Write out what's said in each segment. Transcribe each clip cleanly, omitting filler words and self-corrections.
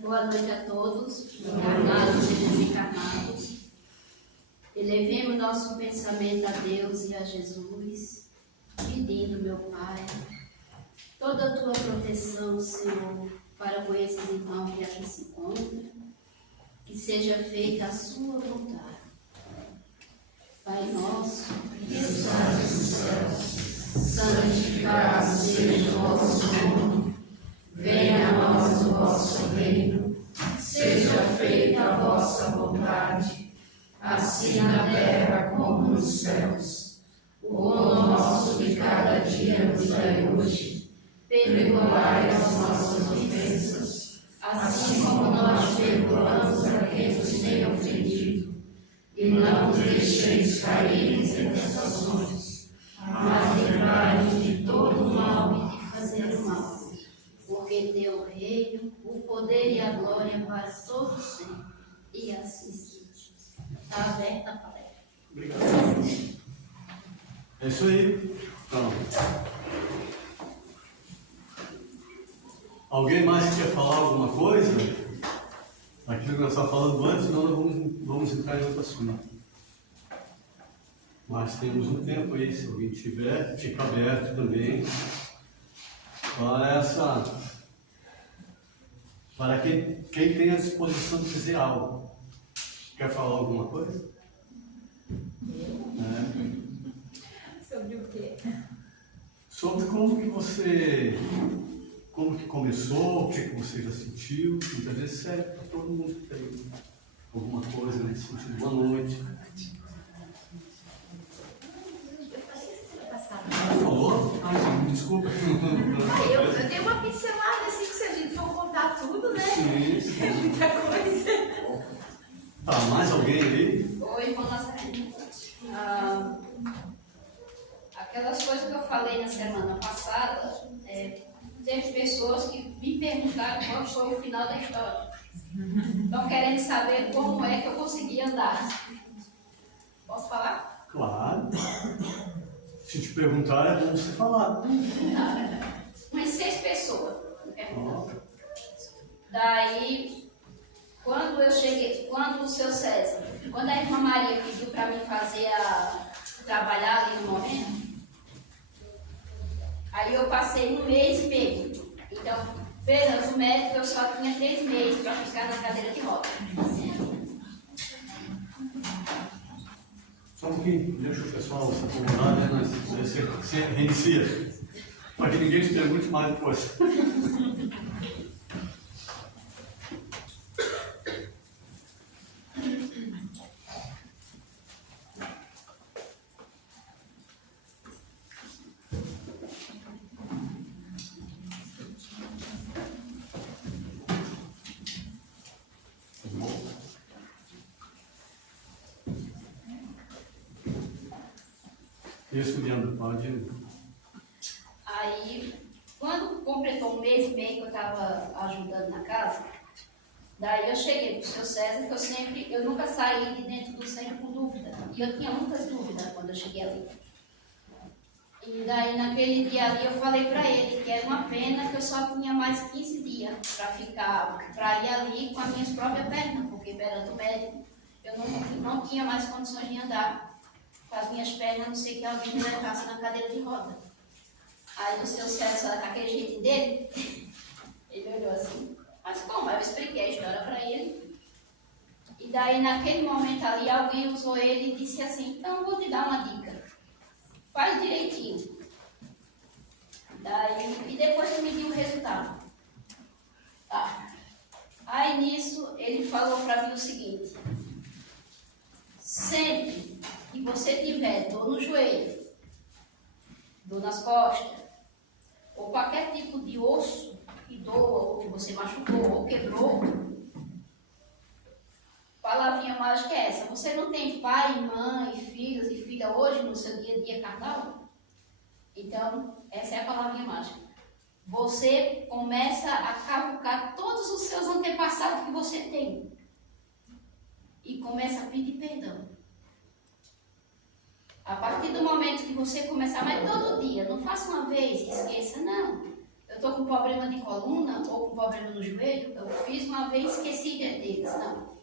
Boa noite a todos, encarnados e desencarnados. Elevemos nosso pensamento a Deus e a Jesus, pedindo, meu Pai, toda a tua proteção, Senhor, para com esses irmãos que aqui se encontram, que seja feita a sua vontade. Pai nosso, que estás no céu, santificado seja o vosso nome. Venha a nós o vosso reino, seja feita a vossa vontade, assim na terra como nos céus. O pão nosso de cada dia nos dai hoje, perdoai as nossas ofensas, assim como nós perdoamos a quem nos tem ofendido. E não nos deixeis cair em tentações, mas livrai-nos de todo mal e de fazer o mal. Porque teu o reino, o poder e a glória para todos sempre. E assim seja. Está aberta a palestra. Obrigado. É isso aí. Então, alguém mais quer falar alguma coisa? Aquilo que nós estávamos falando antes, nós vamos entrar em outro assunto. Mas temos um tempo aí, se alguém tiver, fica aberto também. Para quem tem a disposição de dizer algo. Quer falar alguma coisa? Sobre o quê? Sobre como que começou, o que você já sentiu. Muitas vezes serve para todo mundo que tem alguma coisa nesse sentido. Boa noite. Falou? Desculpa. Eu dei uma pincelada assim, que se a gente for contar tudo, né? Sim. É muita coisa. Tá, mais alguém aí? Oi, irmão Nazareno. Aquelas coisas que eu falei na semana passada, teve pessoas que me perguntaram qual foi o final da história. Estão querendo saber como é que eu consegui andar. Posso falar? Claro. Se te perguntar, é bom você falar. Umas 6 pessoas me perguntaram. Daí, quando eu cheguei, quando o seu César, quando a irmã Maria pediu para mim trabalhar ali no momento, aí eu passei 1 mês e meio. Então, apenas o médico eu só tinha 3 meses para ficar na cadeira de roda. Só um pouquinho, deixa o pessoal se acomodar, né? Você reinicia. Para que ninguém te pergunte mais depois. Isso, Leandro, pode. Aí, quando completou 1 mês e meio que eu estava ajudando na casa, daí eu cheguei para o seu César, que eu nunca saí de dentro do centro com dúvida. E eu tinha muitas dúvidas quando eu cheguei ali. E daí, naquele dia ali, eu falei para ele que era uma pena que eu só tinha mais 15 dias para ir ali com as minhas próprias pernas, porque perante o médico eu não tinha mais condições de andar com as minhas pernas, a não sei que alguém me levasse na cadeira de roda. Aí o seu César, com aquele jeitinho dele, ele olhou assim, mas como? Aí eu expliquei a história para ele. E daí, naquele momento ali, alguém usou ele e disse assim, então eu vou te dar uma dica. Faz direitinho. E depois tu me diz o resultado. Tá. Aí nisso, ele falou para mim o seguinte. Sempre que você tiver dor no joelho, dor nas costas, ou qualquer tipo de osso que doa, ou que você machucou, ou quebrou, palavrinha mágica é essa. Você não tem pai, mãe, filhos e filha hoje no seu dia a dia carnal? Então, essa é a palavrinha mágica. Você começa a cavucar todos os seus antepassados que você tem. E começa a pedir perdão. A partir do momento que você começar, mas todo dia, não faça uma vez e esqueça, não. Eu estou com problema de coluna ou com problema no joelho, eu fiz uma vez e esqueci deles. Não.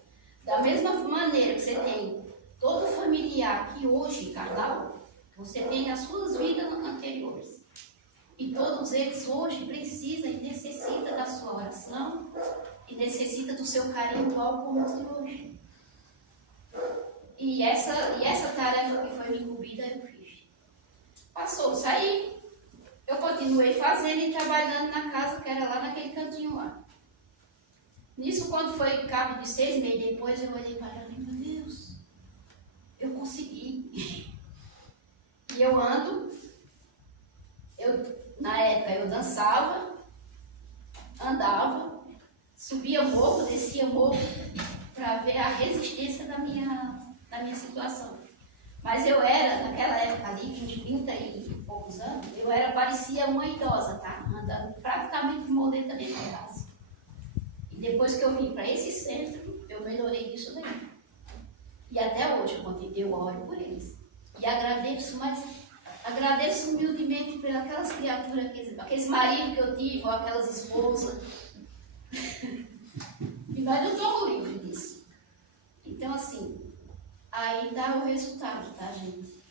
Da mesma maneira que você tem todo familiar que hoje, carnal, você tem as suas vidas anteriores. E todos eles hoje precisam e necessitam da sua oração e necessitam do seu carinho igual como os de hoje. E essa tarefa que foi me incumbida, eu fiz. Passou, saí. Eu continuei fazendo e trabalhando na casa que era lá naquele cantinho lá. Nisso, quando foi cabo de 6 meses depois, eu olhei para ela e falei, meu Deus, eu consegui. E eu ando, na época eu dançava, andava, subia morro, descia morro, para ver a resistência da minha situação. Mas eu era, naquela época ali, de uns 30 e poucos anos, parecia uma idosa, tá? Andando praticamente de moleta dentro da casa. E depois que eu vim para esse centro, eu melhorei isso daí. E até hoje eu oro por eles. E agradeço, mas agradeço humildemente por aquelas criaturas, aqueles maridos que eu tive, ou aquelas esposas. E nós não estamos livres disso. Então, assim, aí dá o resultado, tá, gente?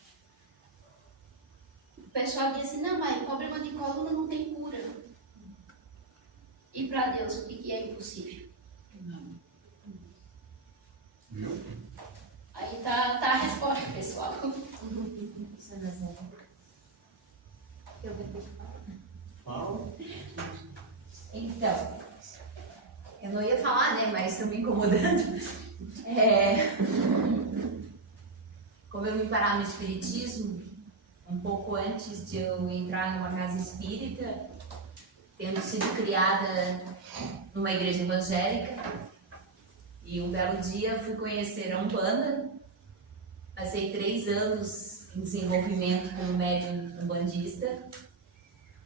O pessoal diz assim, não, mas problema de coluna não tem cura. E para Deus, o que é impossível? Não. Viu? Aí tá a resposta, pessoal. Eu vou ter que falar. Fala. Então, eu não ia falar, né? Mas estou me incomodando. Como eu vim parar no espiritismo, um pouco antes de eu entrar numa casa espírita, tendo sido criada numa igreja evangélica, e um belo dia fui conhecer a Umbanda. Passei 3 anos em desenvolvimento como médium umbandista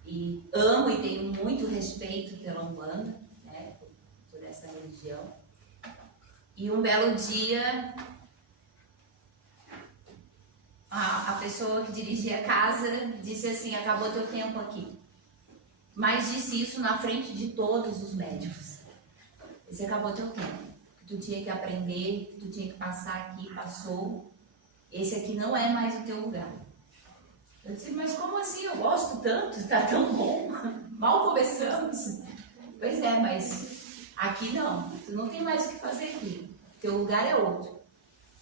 e amo e tenho muito respeito pela Umbanda, né, por essa religião. E um belo dia a pessoa que dirigia a casa disse assim, acabou teu tempo aqui. Mas disse isso na frente de todos os médicos. Disse, acabou teu tempo. Tu tinha que aprender, tu tinha que passar aqui, passou. Esse aqui não é mais o teu lugar. Eu disse, mas como assim? Eu gosto tanto, está tão bom. Mal começamos. Pois é, mas aqui não. Tu não tem mais o que fazer aqui. Teu lugar é outro.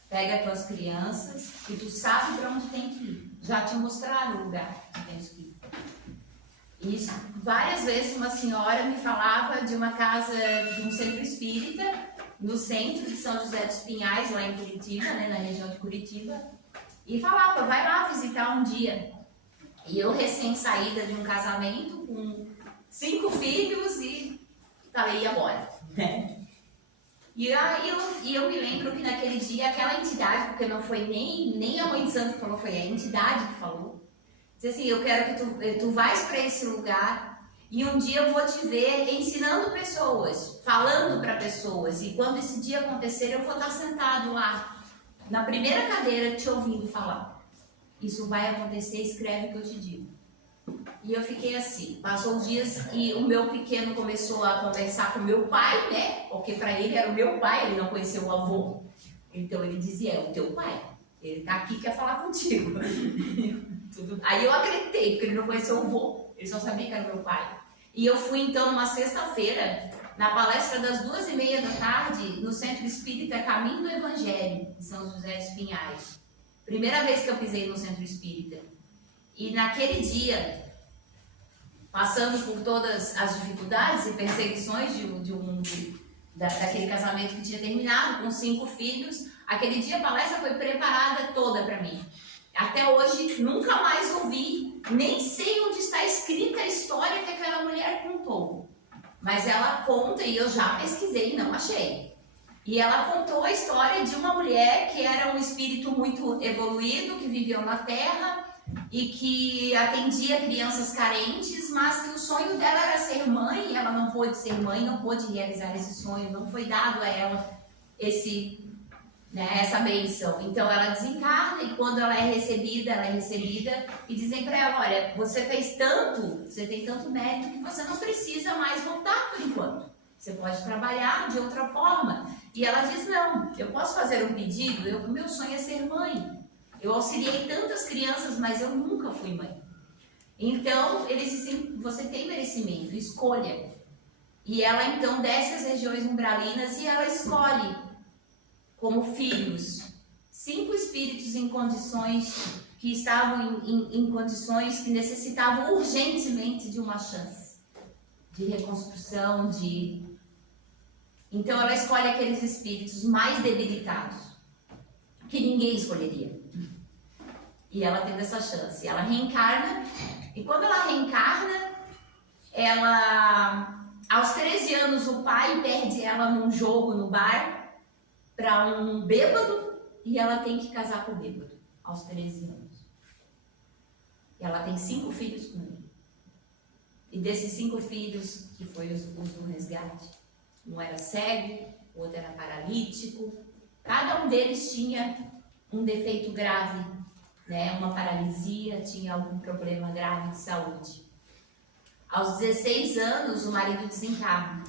Pega as tuas crianças e tu sabe para onde tem que ir. Já te mostraram o lugar que tens que ir. E isso, várias vezes uma senhora me falava de uma casa, de um centro espírita, no centro de São José dos Pinhais, lá em Curitiba, né, na região de Curitiba, e falava, vai lá visitar um dia. E eu recém-saída de um casamento, com 5 filhos, e falei, e agora? E eu me lembro que naquele dia, aquela entidade, porque não foi nem a mãe de santo que falou, foi a entidade que falou, disse assim, eu quero que tu vais para esse lugar, e um dia eu vou te ver ensinando pessoas, falando para pessoas. E quando esse dia acontecer, eu vou estar sentado lá, na primeira cadeira, te ouvindo falar. Isso vai acontecer, escreve o que eu te digo. E eu fiquei assim. Passou os dias e o meu pequeno começou a conversar com o meu pai, né? Porque para ele era o meu pai, ele não conhecia o avô. Então ele dizia, é o teu pai. Ele está aqui, quer falar contigo. Aí eu acreditei, porque ele não conheceu o avô. Ele só sabia que era o meu pai. E eu fui então numa sexta-feira, na palestra das 2h30 da tarde, no Centro Espírita Caminho do Evangelho, em São José dos Pinhais. Primeira vez que eu pisei no Centro Espírita. E naquele dia, passando por todas as dificuldades e perseguições daquele casamento que tinha terminado, com 5 filhos, aquele dia a palestra foi preparada toda para mim. Até hoje, nunca mais ouvi, nem sei onde está escrita a história que aquela mulher contou. Mas ela conta, e eu já pesquisei e não achei. E ela contou a história de uma mulher que era um espírito muito evoluído, que viveu na Terra, e que atendia crianças carentes, mas que o sonho dela era ser mãe, e ela não pôde ser mãe, não pôde realizar esse sonho, não foi dado a ela essa bênção. Então ela desencarna e quando ela é recebida e dizem para ela, olha, você fez tanto, você tem tanto mérito que você não precisa mais voltar por enquanto. Você pode trabalhar de outra forma. E ela diz, não, eu posso fazer um pedido? O meu sonho é ser mãe. Eu auxiliei tantas crianças, mas eu nunca fui mãe. Então, eles dizem, você tem merecimento, escolha. E ela então desce as regiões umbralinas e ela escolhe como filhos 5 espíritos em condições que estavam em condições que necessitavam urgentemente de uma chance de reconstrução, Então ela escolhe aqueles espíritos mais debilitados, que ninguém escolheria. E ela tendo essa chance, ela reencarna, e quando ela reencarna, aos 13 anos, o pai perde ela num jogo no bar para um bêbado, e ela tem que casar com o bêbado, aos 13 anos. E ela tem 5 filhos com ele. E desses 5 filhos, que foi os do resgate, um era cego, o outro era paralítico, cada um deles tinha um defeito grave, uma paralisia, tinha algum problema grave de saúde. Aos 16 anos, o marido desencarna.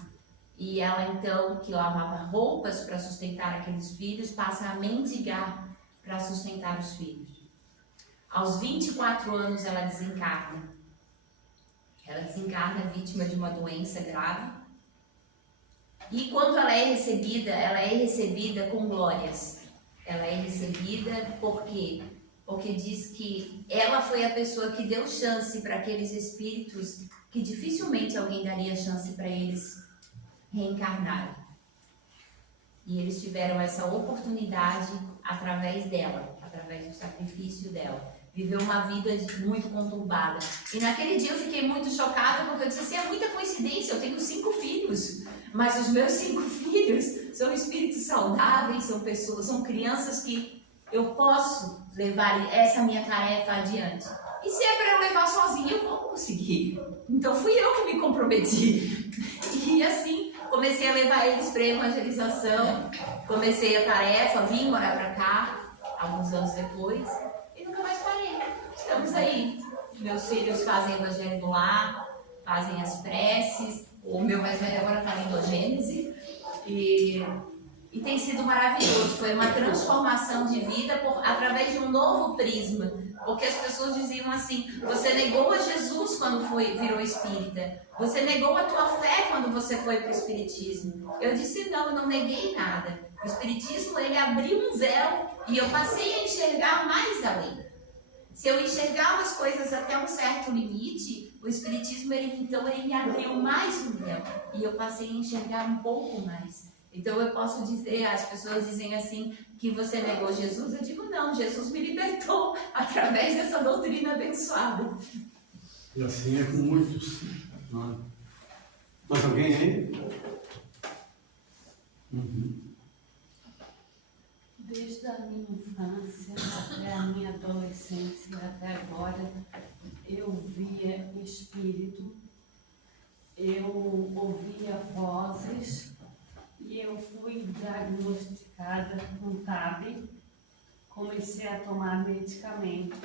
E ela, então, que lavava roupas para sustentar aqueles filhos, passa a mendigar para sustentar os filhos. Aos 24 anos, ela desencarna. Ela desencarna vítima de uma doença grave. E quando ela é recebida com glórias. Ela é recebida porque diz que ela foi a pessoa que deu chance para aqueles espíritos que dificilmente alguém daria chance para eles reencarnarem. E eles tiveram essa oportunidade através dela, através do sacrifício dela. Viveu uma vida muito conturbada. E naquele dia eu fiquei muito chocada, porque eu disse assim, é muita coincidência, eu tenho 5 filhos, mas os meus 5 filhos são espíritos saudáveis, são crianças que eu posso levar essa minha tarefa adiante. E se é para eu levar sozinha, eu vou conseguir. Então fui eu que me comprometi. E assim, comecei a levar eles para a evangelização, comecei a tarefa, vim morar para cá, alguns anos depois, e nunca mais parei. Estamos aí. Meus filhos fazem evangelho do lar, fazem as preces, o meu mais velho agora está na endogênese, e tem sido maravilhoso. Foi uma transformação de vida através de um novo prisma. Porque as pessoas diziam assim, você negou a Jesus quando virou espírita. Você negou a tua fé quando você foi para o espiritismo. Eu disse, não, eu não neguei nada. O espiritismo, ele abriu um véu e eu passei a enxergar mais além. Se eu enxergava as coisas até um certo limite, o espiritismo, ele me abriu mais um véu. E eu passei a enxergar um pouco mais. Então eu posso dizer, as pessoas dizem assim, que você negou Jesus. Eu digo, não, Jesus me libertou através dessa doutrina abençoada. E assim é com muitos. Não é? Mais alguém aí? Desde a minha infância até a minha adolescência, até agora, eu via espírito, eu ouvia vozes e eu fui diagnosticada com TAB, comecei a tomar medicamento,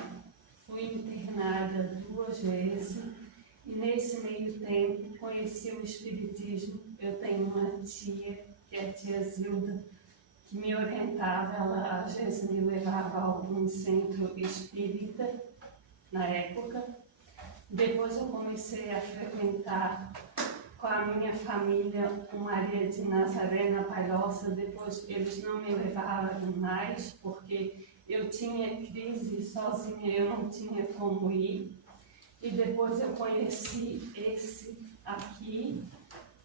fui internada 2 vezes e nesse meio tempo conheci o espiritismo. Eu tenho uma tia, que é a tia Zilda, que me orientava, ela às vezes me levava a algum centro espírita na época. Depois eu comecei a frequentar com a minha família o Maria de Nazaré na Palhoça. Depois eles não me levaram mais, porque eu tinha crise sozinha, eu não tinha como ir. E depois eu conheci esse aqui.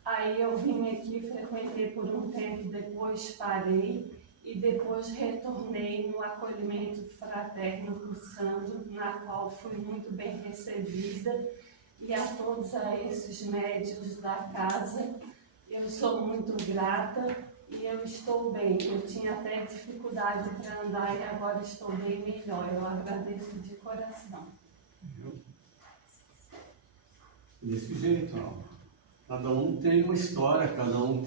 Aí eu vim aqui, frequentei por um tempo, depois parei e depois retornei no acolhimento fraterno do Sandro, na qual fui muito bem recebida. E a todos esses médios da casa, eu sou muito grata e eu estou bem. Eu tinha até dificuldade para andar e agora estou bem melhor. Eu agradeço de coração. Entendeu? Desse jeito, ó. Cada um tem uma história, cada um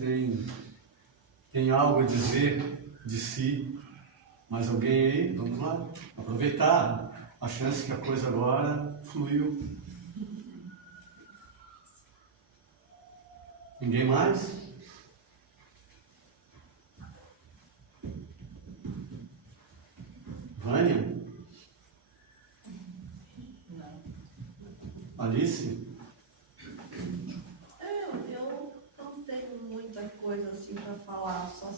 tem algo a dizer de si. Mas alguém aí, vamos lá, aproveitar a chance que a coisa agora fluiu. Ninguém mais? Vânia? Alice? Eu não tenho muita coisa assim para falar, só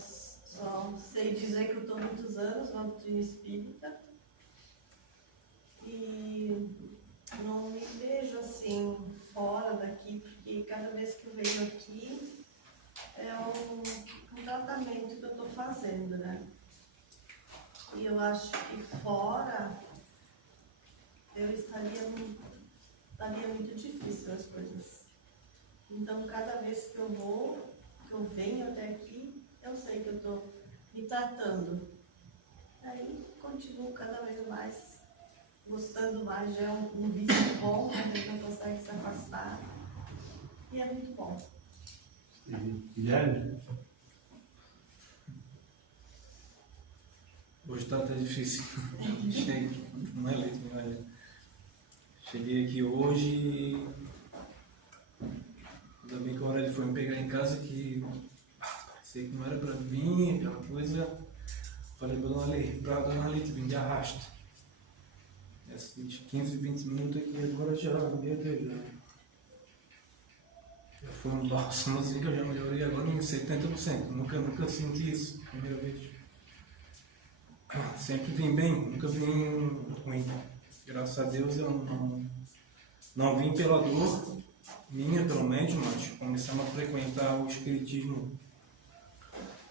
sei dizer que eu estou há muitos anos na doutrina espírita e não me vejo assim fora daqui, porque cada vez que eu venho aqui é um tratamento que eu estou fazendo, né? E eu acho que fora eu estaria muito difícil as coisas. Então, cada vez que eu venho até aqui, eu sei que eu estou me tratando. Aí, continuo cada vez mais, gostando mais, já é um vício bom, a gente não consegue se afastar. E é muito bom. Guilherme? Hoje está até difícil. Cheguei aqui hoje e ainda bem que a Aurélia foi me pegar em casa que parecia que não era para mim, aquela coisa. Falei para Dona Leite, vim de arrasto. Esses 15, 20 minutos aqui agora já, meu Deus, já foi um bálsamo assim que eu já melhorei agora em 70%. Nunca senti isso, primeira vez. Sempre vim bem, nunca vim ruim. Graças a Deus eu não vim pela dor minha, pelo menos, mas começamos a frequentar o espiritismo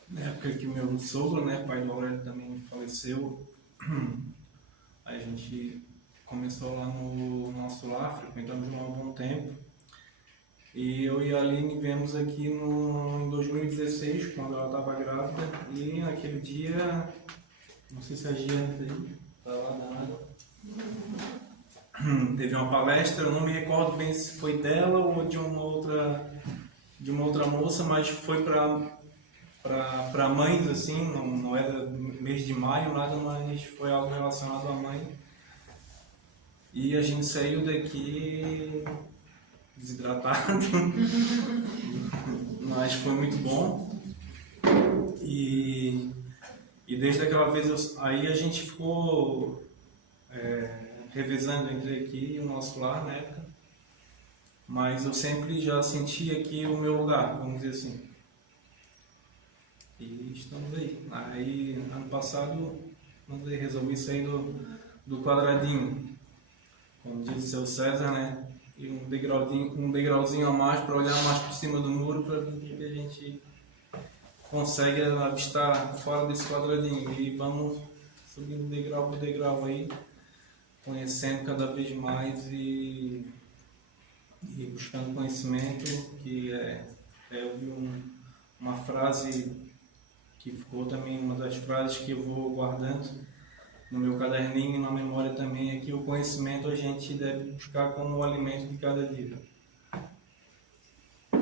na época que o meu sogro, né, pai do Aurélio, também faleceu. Aí a gente começou lá no nosso lar, frequentamos há um bom tempo. E eu e a Aline viemos aqui em 2016, quando ela estava grávida, e naquele dia, não sei se a Giana está lá danada, teve uma palestra, eu não me recordo bem se foi dela ou de uma outra moça, mas foi para mães, assim, não era mês de maio, nada, mas foi algo relacionado à mãe. E a gente saiu daqui desidratado, mas foi muito bom. E desde aquela vez, aí a gente ficou revezando entre aqui e o nosso lar na época, mas eu sempre já senti aqui o meu lugar, vamos dizer assim. E estamos aí. Aí, ano passado, resolvi sair do quadradinho, como diz o seu César, né? E um degrauzinho a mais para olhar mais por cima do muro para ver o que a gente consegue avistar fora desse quadradinho. E vamos subindo degrau por degrau aí, conhecendo cada vez mais e buscando conhecimento, que eu vi uma frase que ficou também uma das frases que eu vou guardando no meu caderninho e na memória também, é que o conhecimento a gente deve buscar como o alimento de cada dia.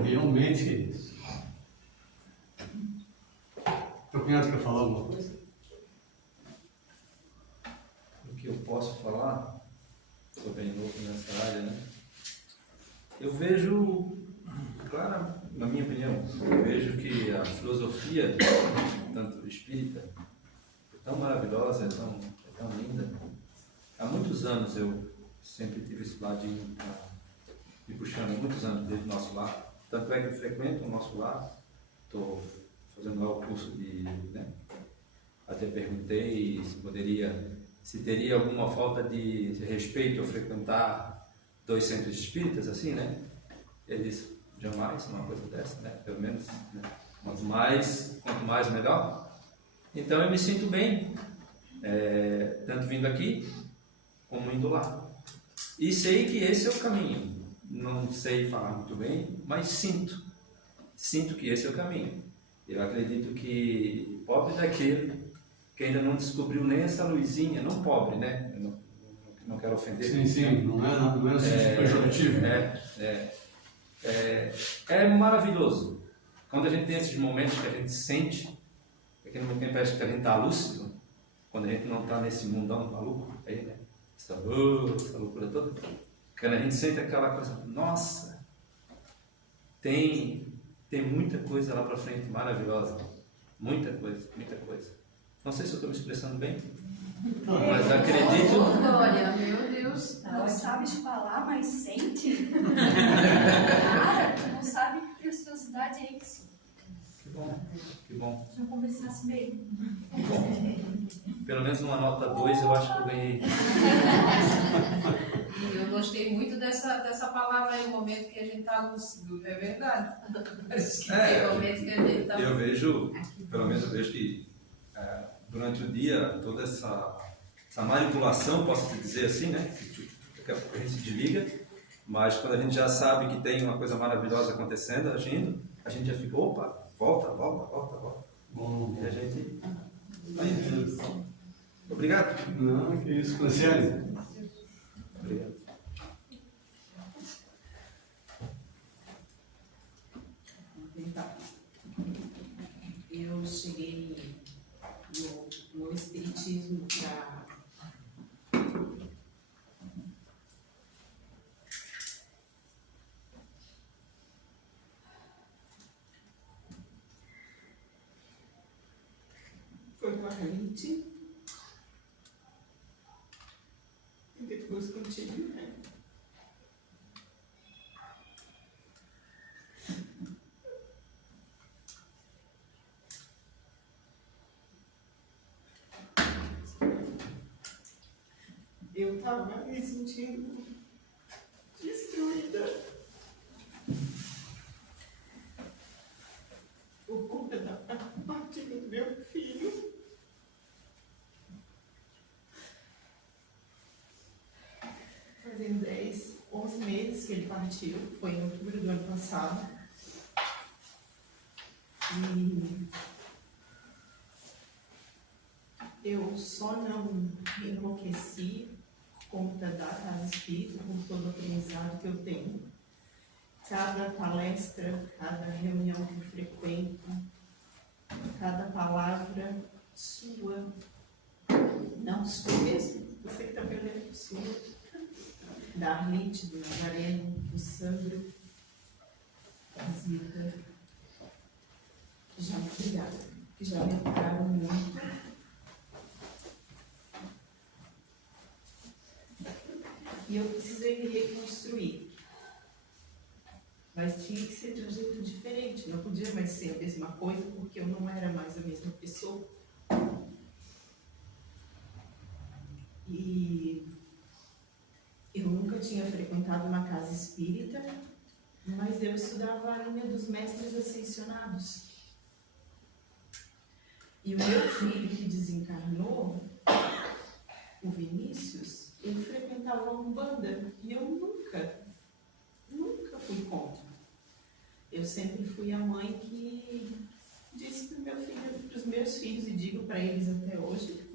Realmente é isso. Teu cunhado quer falar alguma coisa? O que eu posso falar, estou bem novo nessa área, né? Eu vejo, claro, na minha opinião, eu vejo que a filosofia, tanto espírita, é tão maravilhosa, é tão linda. Há muitos anos eu sempre tive esse ladinho me puxando, há muitos anos desde o nosso lar. Tanto é que eu frequento o nosso lar, estou fazendo lá o curso de, né? Até perguntei se teria alguma falta de respeito eu frequentar 2 centros espíritas, assim, né? Ele disse, jamais uma coisa dessa, né? Pelo menos, né? Quanto mais melhor. Então eu me sinto bem, tanto vindo aqui, como indo lá. E sei que esse é o caminho. Não sei falar muito bem, mas sinto que esse é o caminho. Eu acredito que pobre daquele que ainda não descobriu nem essa luzinha, não pobre, né? Eu não não quero ofender. Sim, não é no sentido pejorativo. É maravilhoso. Quando a gente tem esses momentos que a gente sente, aquele momento que a gente está lúcido, quando a gente não está nesse mundão maluco, aí, né? Essa loucura toda, quando a gente sente aquela coisa, nossa, tem muita coisa lá para frente maravilhosa, muita coisa. Não sei se eu estou me expressando bem, mas acredito. Glória, meu Deus. Não sabes falar, mas sente? Cara, tu não sabe que preciosidade é isso. Que bom. Se não conversasse bem. Que bom. Pelo menos uma nota 2 eu acho que eu ganhei. E eu gostei muito dessa palavra aí, o momento que a gente está lúcido, é verdade. Parece que tem momento que a gente está Eu vejo, pelo menos eu vejo que durante o dia, toda essa manipulação, posso te dizer assim, né? Daqui a pouco a gente se desliga, mas quando a gente já sabe que tem uma coisa maravilhosa acontecendo, agindo, a gente já fica, opa, volta. Bom, E a gente vai indo. Obrigado. não, que isso, Franciane. Obrigado. Então, eu cheguei no Espiritismo para foi com a Rite e depois contigo, né? Eu estava me sentindo destruída por conta da partida do meu filho. Fazem 11 meses que ele partiu, foi em outubro do ano passado. E eu só não enlouqueci por conta da Casa Espírita, com todo o aprendizado que eu tenho. Cada palestra, cada reunião que eu frequento, cada palavra sua, não sua mesmo, você que está me olhando, sua, da Arlite, do Nazareno, do Sandro, da Zita, que já me obrigaram, que já me educaram muito. E eu precisei me reconstruir. Mas tinha que ser de um jeito diferente. Não podia mais ser a mesma coisa, porque eu não era mais a mesma pessoa. E eu nunca tinha frequentado uma casa espírita, mas eu estudava a linha dos mestres ascensionados. E o meu filho que desencarnou, o Vinícius, ele frequentava uma Umbanda e eu nunca fui contra. Eu sempre fui a mãe que disse para os meus filhos, e digo para eles até hoje,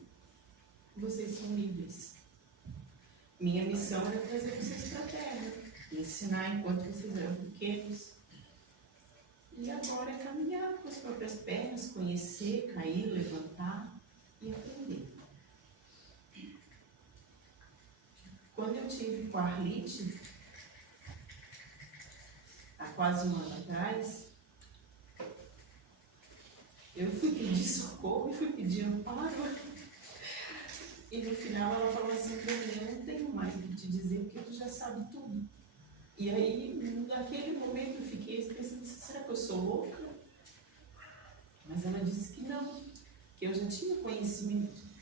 vocês são livres. Minha missão era trazer vocês para a Terra, ensinar enquanto vocês eram pequenos. E agora é caminhar com as próprias pernas, conhecer, cair, levantar e aprender. Quando eu tive com a Arlite, há quase um ano atrás, eu fui pedir socorro e fui pedir amparo. E no final ela falou assim para mim, eu não tenho mais o que te dizer, porque tu já sabe tudo. E aí, naquele momento eu fiquei pensando, será que eu sou louca? Mas ela disse que não, que eu já tinha conhecimento.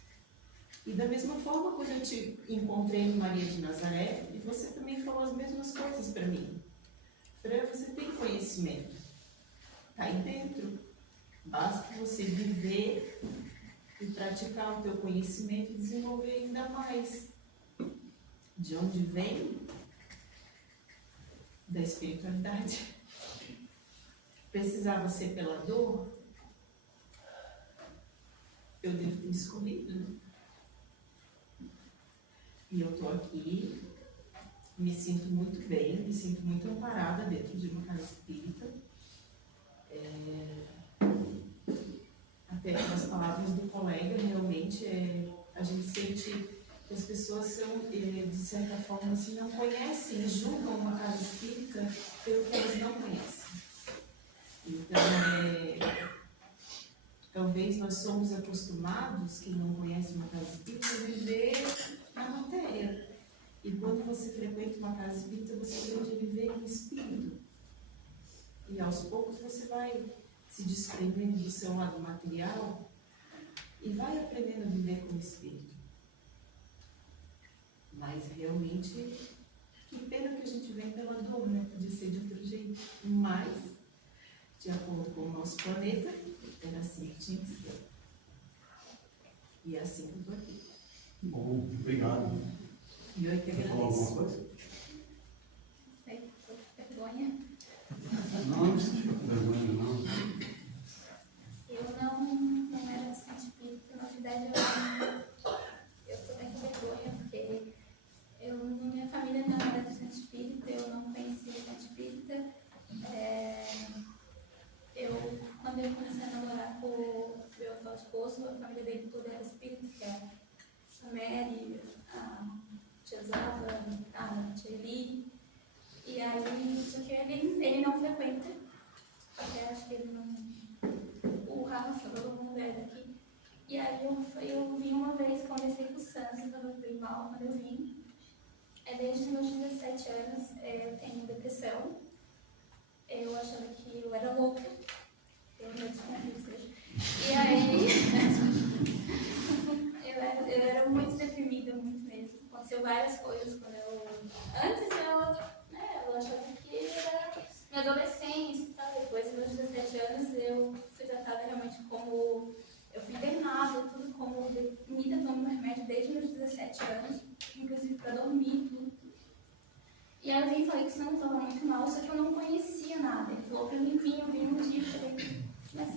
E da mesma forma, quando eu te encontrei em Maria de Nazaré, e você também falou as mesmas coisas para mim. Falei, você tem conhecimento, está aí dentro. Basta você viver e praticar o teu conhecimento e desenvolver ainda mais. De onde vem? Da espiritualidade. Precisava ser pela dor? Eu devo ter escolhido, né? E eu estou aqui, me sinto muito bem, me sinto muito amparada dentro de uma casa espírita. Até com as palavras do colega, realmente a gente sente que as pessoas são, de certa forma, assim, não conhecem, julgam uma casa espírita pelo que elas não conhecem. Então, talvez nós somos acostumados, quem não conhece uma casa espírita, a viver na matéria. E quando você frequenta uma casa espírita, você aprende a viver no espírito. E aos poucos você vai se desprendendo do seu lado material e vai aprendendo a viver com o espírito. Mas realmente, que pena que a gente vem pela dor, né? Podia ser de outro jeito. Mas, de acordo com o nosso planeta, era assim que tinha que ser. E é assim que eu estou aqui. Bom, obrigado. E eu que Quer falar alguma agradeço. coisa? Sei, tô com vergonha. Não precisa ficar com vergonha, não. Eu não era assistente espírita, na verdade eu tô bem com vergonha, porque minha família não era assistente espírita, eu não conhecia assistente espírita. Quando eu comecei a namorar com o meu atual esposo, a família dele toda era espírita, que era a Mary, a tia Zava, a tia Eli. E aí, só que ele não frequenta, até acho que ele não. O Rafa falou, vamos ver daqui. E aí eu vim uma vez, conversei com o Santos, eu estava bem mal quando eu vim. Desde os meus 17 anos eu tenho depressão. Eu achava que eu era louca. Eu não descobri que seja. E aí eu era muito deprimida, muito mesmo. Aconteceu várias coisas quando eu. Antes eu achava que era minha adolescência e tal. Depois dos meus 17 anos eu fui tratada realmente como. Eu fui internada, tudo como deprimida, tomando remédio desde meus 17 anos, inclusive para dormir, tudo. E aí eu vim e falei que senão eu estava muito mal, só que eu não conhecia nada. Ele falou para mim vir, eu vim um dia e falei, mas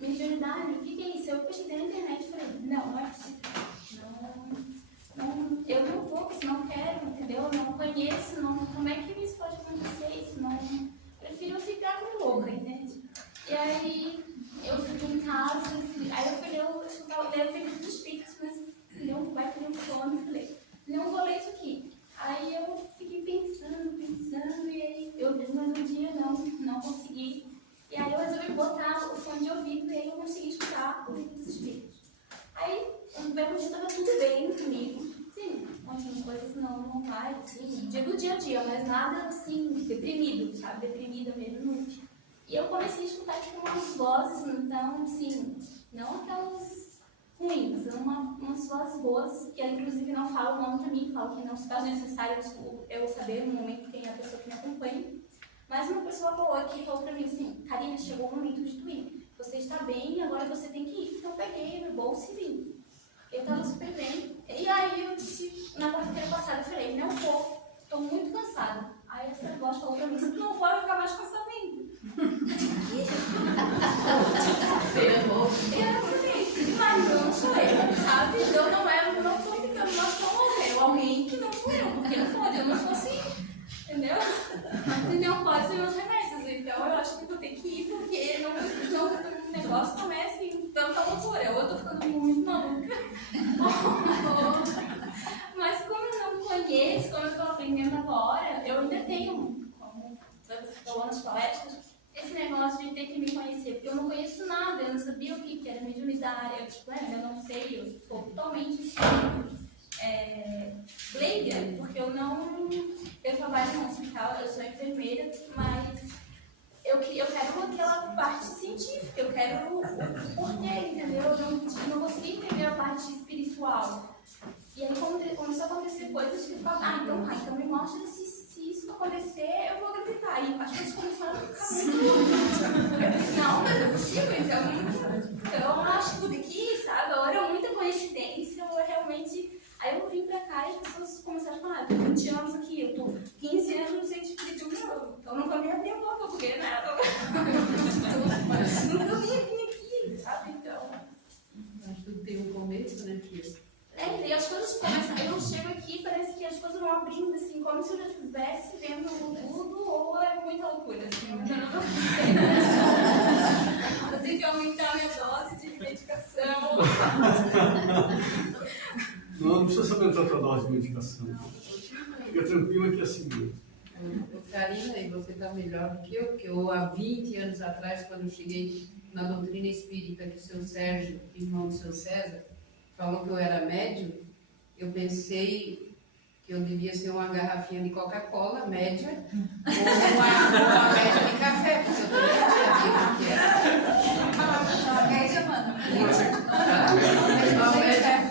mediunidade, o que é isso? Eu pesquisei na internet e falei, não é possível. Eu não vou, porque não quero, entendeu? Eu não conheço, como é que isso pode acontecer? Isso não. Prefiro ficar com louca, entende? E aí eu fiquei em casa, aí eu fui eu escutar o livro dos espíritos, mas não vai ter um sono, eu falei, não vou ler isso aqui. Aí eu fiquei pensando, e aí eu fiz mais um dia, não consegui. E aí eu resolvi botar o fone de ouvido e aí eu consegui escutar o livro dos espíritos. Aí, um belo dia estava tudo bem comigo. Sim, algumas coisas não vai, assim, do dia a dia, mas nada assim, deprimido, sabe? Deprimida mesmo. E eu comecei a escutar tipo umas vozes, então, assim, não aquelas ruins, umas vozes boas, que inclusive não falam o nome pra mim, falam que não se faz necessário eu saber no momento quem é a pessoa que me acompanha. Mas uma pessoa boa aqui falou pra mim assim, Karina, chegou o momento de tu ir. Você está bem e agora você tem que ir. Então eu peguei meu bolso e vim. Eu estava super bem. E aí eu disse, na quarta-feira passada, eu falei, não vou, estou muito cansada. Aí essa voz falou pra mim, se não for, eu vou ficar mais cansada ainda. Eu falei, mas eu não sou eu, sabe? Eu não estou ficando mais pra morrer. Alguém que não sou eu, porque não pode, eu não sou assim. Entendeu? E não pode ser meus remédios. Então eu acho que vou ter que ir, porque o negócio não é assim, tanta loucura. Eu tô ficando muito maluca. Mas como eu não conheço, como eu tô aprendendo agora, eu ainda tenho, como você falou nas palestras, esse negócio de ter que me conhecer. Porque eu não conheço nada, eu não sabia o que era mediunidade. Eu não sei, eu sou totalmente leiga, porque eu trabalho no hospital, eu sou enfermeira, mas eu quero aquela parte científica, eu quero o porquê, entendeu? Eu não consegui entender a parte espiritual. E aí começou a acontecer coisas que eu falo, então me mostra se isso acontecer, eu vou acreditar. E as coisas começaram a ficar muito loucas. Eu disse, não, mas é possível, então eu acho que tudo aqui, sabe? Agora é muita coincidência, eu realmente. Aí eu vim pra cá e as pessoas começaram a falar, eu tô 20 anos aqui, eu tô 15 anos no centro espírita, então nunca me abri a boca, porque, né? Nunca me vim aqui, sabe? Então. Mas tudo tem um começo, né, Tia? E as coisas começam, eu chego aqui, parece abrindo, assim, como se eu já estivesse vendo tudo, ou é muita loucura, assim, eu não sei. Eu tenho que aumentar a minha dose de medicação. Não precisa saber a tua dose de medicação. Fica tranquilo que é assim mesmo. Karina, e você está melhor do que eu, porque eu há 20 anos atrás, quando eu cheguei na doutrina espírita, que o seu Sérgio, irmão do seu César, falou que eu era médium, eu pensei que eu devia ser uma garrafinha de Coca-Cola, média, ou uma média de café, porque eu também não sabia o que era. A média, mano.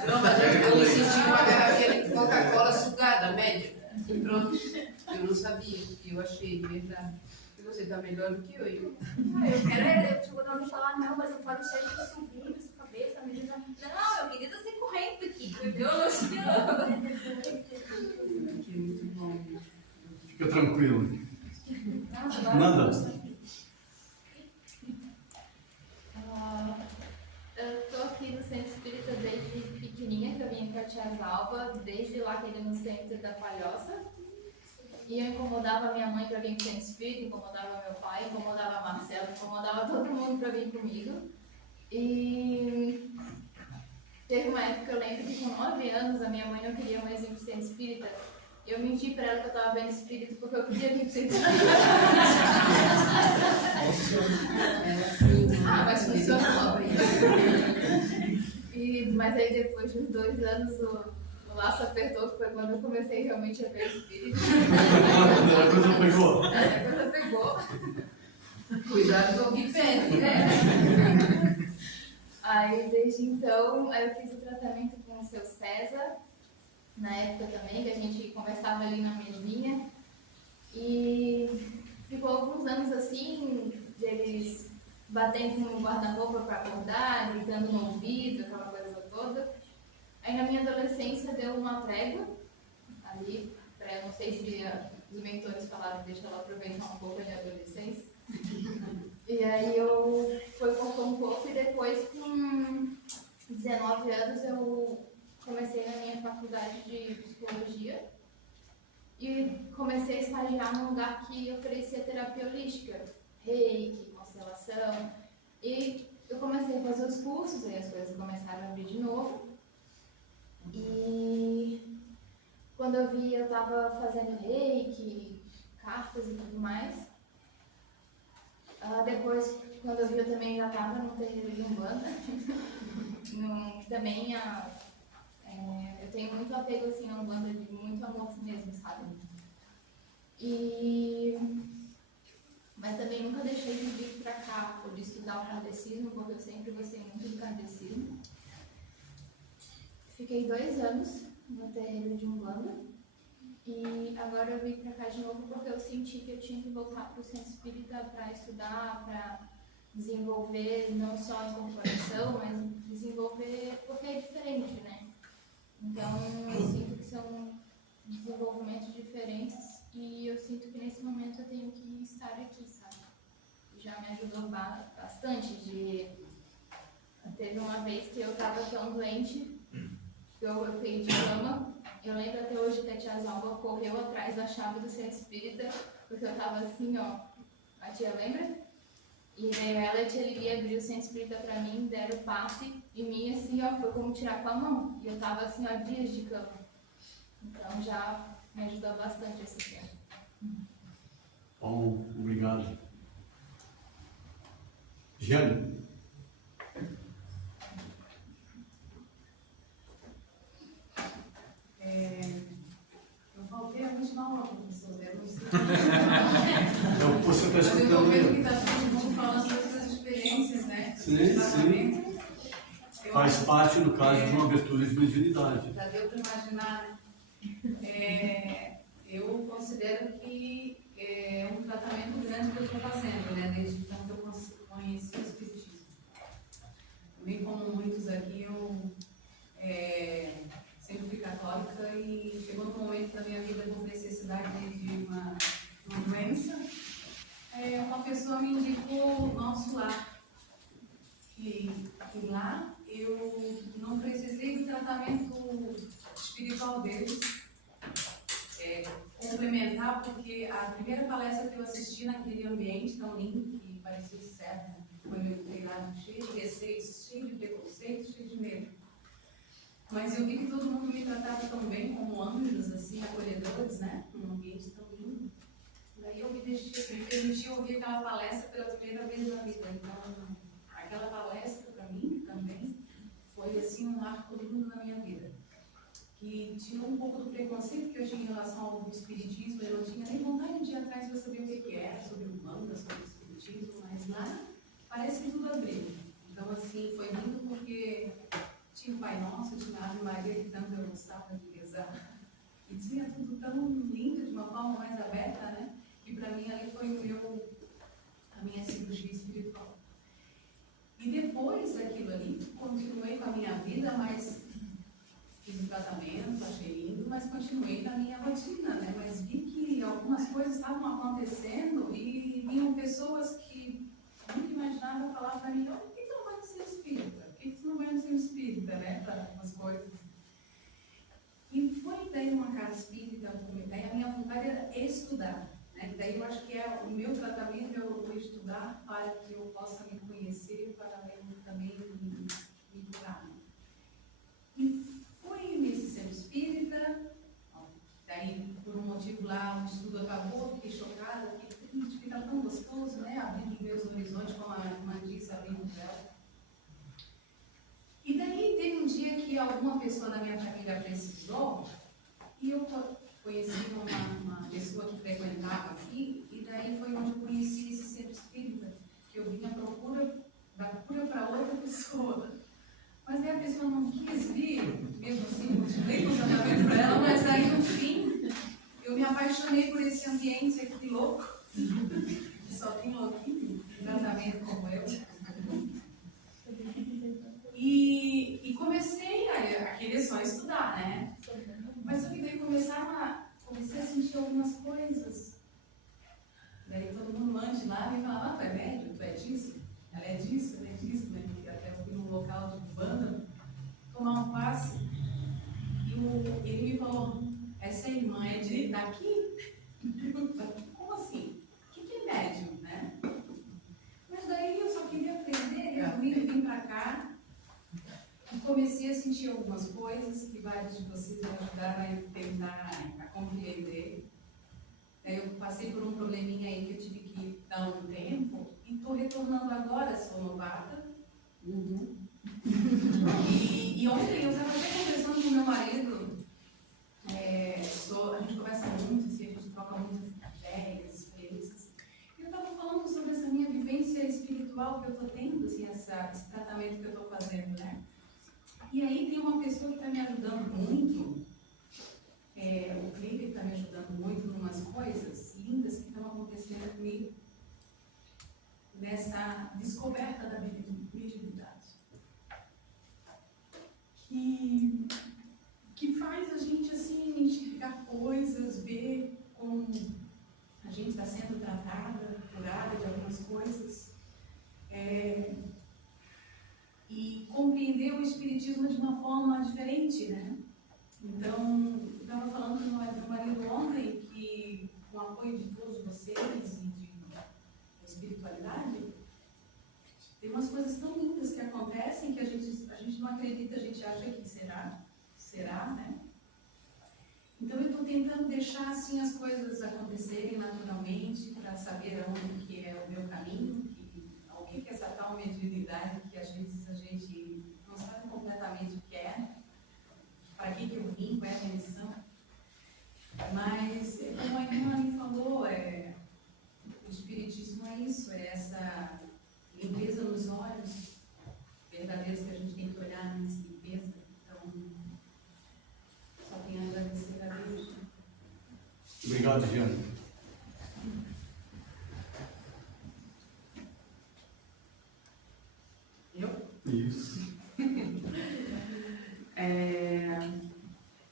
Não, mas eu me senti uma garrafinha de Coca-Cola sugada, média. E pronto, eu não sabia, e eu achei de verdade. E você está melhor do que eu. Eu chegou a me falar, não, mas não pode deixar isso subir na sua cabeça. Não, eu queria estar sem corrente aqui, entendeu? Que é muito bom. Fica tranquilo. Nada. Eu tô aqui no Centro Espírita desde pequenininha, que eu vim em Catiazalva, desde lá que ele no Centro da Palhoça. E eu incomodava minha mãe para vir para o Centro Espírita, incomodava meu pai, incomodava a Marcela, incomodava todo mundo para vir comigo. E teve uma época que eu lembro que com 9 anos a minha mãe não queria mais vir para o Centro Espírita. Eu menti para ela que eu estava vendo espírito porque eu queria vir para o Centro Espírita. Mas funcionou. Mas aí depois de uns 2 anos o laço apertou, que foi quando eu comecei realmente a ver espírito. A coisa pegou. A coisa pegou. Cuidado com o que pede. Aí desde então eu fiz o tratamento com o seu César, na época também, que a gente conversava ali na mesinha. E ficou alguns anos assim, de eles batendo no guarda-roupa para acordar, gritando no ouvido, aquela coisa toda. Aí na minha adolescência deu uma trégua ali, não sei se os mentores falaram, deixa ela aproveitar um pouco a minha adolescência. E aí eu fui voltar um pouco e depois com 19 anos eu comecei na minha faculdade de psicologia e comecei a estagiar num lugar que oferecia terapia holística, reiki, constelação. E eu comecei a fazer os cursos, aí as coisas começaram a abrir de novo. E quando eu vi, eu estava fazendo reiki, cartas e tudo mais. Depois, quando eu vi, eu também já estava no terreiro de Umbanda. Também eu tenho muito apego assim, a Umbanda, de muito amor mesmo, sabe? Mas também nunca deixei de vir para cá por estudar o kardecismo, porque eu sempre gostei muito do kardecismo. Fiquei 2 anos no terreiro de Umbanda e agora eu vim para cá de novo porque eu senti que eu tinha que voltar para o Centro Espírita para estudar, para desenvolver não só a incorporação, mas desenvolver porque é diferente, né? Então eu sinto que são desenvolvimentos diferentes e eu sinto que nesse momento eu tenho que estar aqui, sabe? Já me ajudou bastante. Teve uma vez que eu estava tão doente, eu fiquei de cama. Eu lembro até hoje que a tia Zalba correu atrás da chave do Centro Espírita, porque eu estava assim, ó. A tia lembra? E veio ela e a tia Lili abriu o Centro Espírita pra mim, deram o passe em mim, assim, ó, foi como tirar com a mão. E eu estava assim, ó, dias de cama. Então já me ajudou bastante esse tempo. Bom, obrigado. Jane. Eu faltei a última aula, professor. Você está Mas eu estou escutando vendo que aí. está todo mundo falando sobre suas experiências, né? Sim. Faz parte, no caso, de uma abertura de mediunidade. Já deu para imaginar, né? Eu considero que é um tratamento grande que eu estou fazendo, né? Desde então que eu conheci o Espiritismo. Também, como muitos aqui, eu sempre fui católica e chegou um momento da minha vida com necessidade de uma doença. Uma pessoa me indicou o nosso lar. E lá eu não precisei do tratamento espiritual deles. complementar, porque a primeira palestra que eu assisti naquele ambiente tão lindo, que parecia certo, foi meu treinado cheio de receios, cheio de preconceito, cheio de medo. Mas eu vi que todo mundo me tratava tão bem, como anjos, assim, acolhedores, né? Num ambiente tão lindo. Daí eu me permiti ouvir aquela palestra pela primeira vez na vida. Então, aquela palestra, para mim, também, foi, assim, um marco lindo na minha vida. Que tirou um pouco do preconceito que eu tinha em relação ao espiritismo. Eu não tinha nem vontade de ir atrás para saber o que era, sobre o Umbanda, sobre o espiritismo, mas lá parece que tudo abriu. Então, assim, foi lindo porque tinha o Pai Nosso, tinha a Ave Maria, que tanto eu gostava de rezar. E tinha tudo tão lindo, de uma forma mais aberta, né? Que para mim ali foi a minha cirurgia espiritual. E depois daquilo ali, continuei com a minha vida, mas fiz um tratamento, achei lindo, mas continuei na minha rotina, né? Mas vi que algumas coisas estavam acontecendo e vinham pessoas que nunca imaginava falar para mim: olha, por que tu não vai no ser espírita? Por que tu não vai no ser espírita, né? Para algumas coisas. E foi daí uma casa espírita, daí a minha vontade era estudar. Né? Daí eu acho que o meu tratamento é eu estudar para que eu possa me conhecer, para eu também me curar. E foi nesse centro espírita, daí por um motivo lá o estudo acabou, fiquei chocada, fiquei tão gostoso, né? Abrindo os meus horizontes, como a irmã disse, abrindo dela. E daí teve um dia que alguma pessoa da minha família precisou, e eu conheci uma pessoa que frequentava aqui, e daí foi onde eu conheci esse centro espírita, que eu vim à procura da cura para outra pessoa. Mas aí a pessoa não quis vir, mesmo assim, continuei com o tratamento para ela, mas aí no fim, eu me apaixonei por esse ambiente aqui louco, que só tem louquinho, tratamento como eu. E comecei a querer só estudar, né? Mas só que daí comecei a sentir algumas coisas. Daí todo mundo antes lá me falava: tu é médium, tu é disso? Ela é disso, né? Porque até eu fui num local de banda tomar um passe e ele me falou: essa irmã é daqui? Como assim? O que é médium, né? Mas daí eu só queria aprender, eu vim pra cá e comecei a sentir algumas coisas que vários de vocês me ajudaram a tentar a compreender. Eu passei por um probleminha aí que eu tive que dar um tempo e estou retornando agora, sou novata. E ontem eu estava até conversando com meu marido, a gente conversa muito, assim, a gente troca muitas ideias, experiências. E eu estava falando sobre essa minha vivência espiritual que eu estou tendo, assim, esse tratamento que eu estou fazendo, né? E aí tem uma pessoa que está me ajudando muito, o Cleiton está me ajudando muito em umas coisas lindas que estão acontecendo comigo nessa descoberta da mediunidade. Que faz a gente assim enxergar coisas, ver como a gente está sendo tratada, curada de algumas coisas. E compreender o espiritismo de uma forma diferente, né? Então, eu estava falando com meu marido ontem que, com o apoio de todos vocês e da espiritualidade, tem umas coisas tão lindas que acontecem que a gente não acredita, a gente acha que será, né? Então, eu estou tentando deixar assim as coisas acontecerem naturalmente para saber aonde que é o meu caminho, o que é essa tal mediunidade que às vezes a gente não sabe completamente o que é, para que eu vim, qual é a minha missão. Mas, como a irmã me falou, o espiritismo é isso, é essa limpeza nos olhos verdadeiros que a gente tem que olhar nessa limpeza. Então, só tenho a agradecer a Deus. Obrigado, Diana. Isso.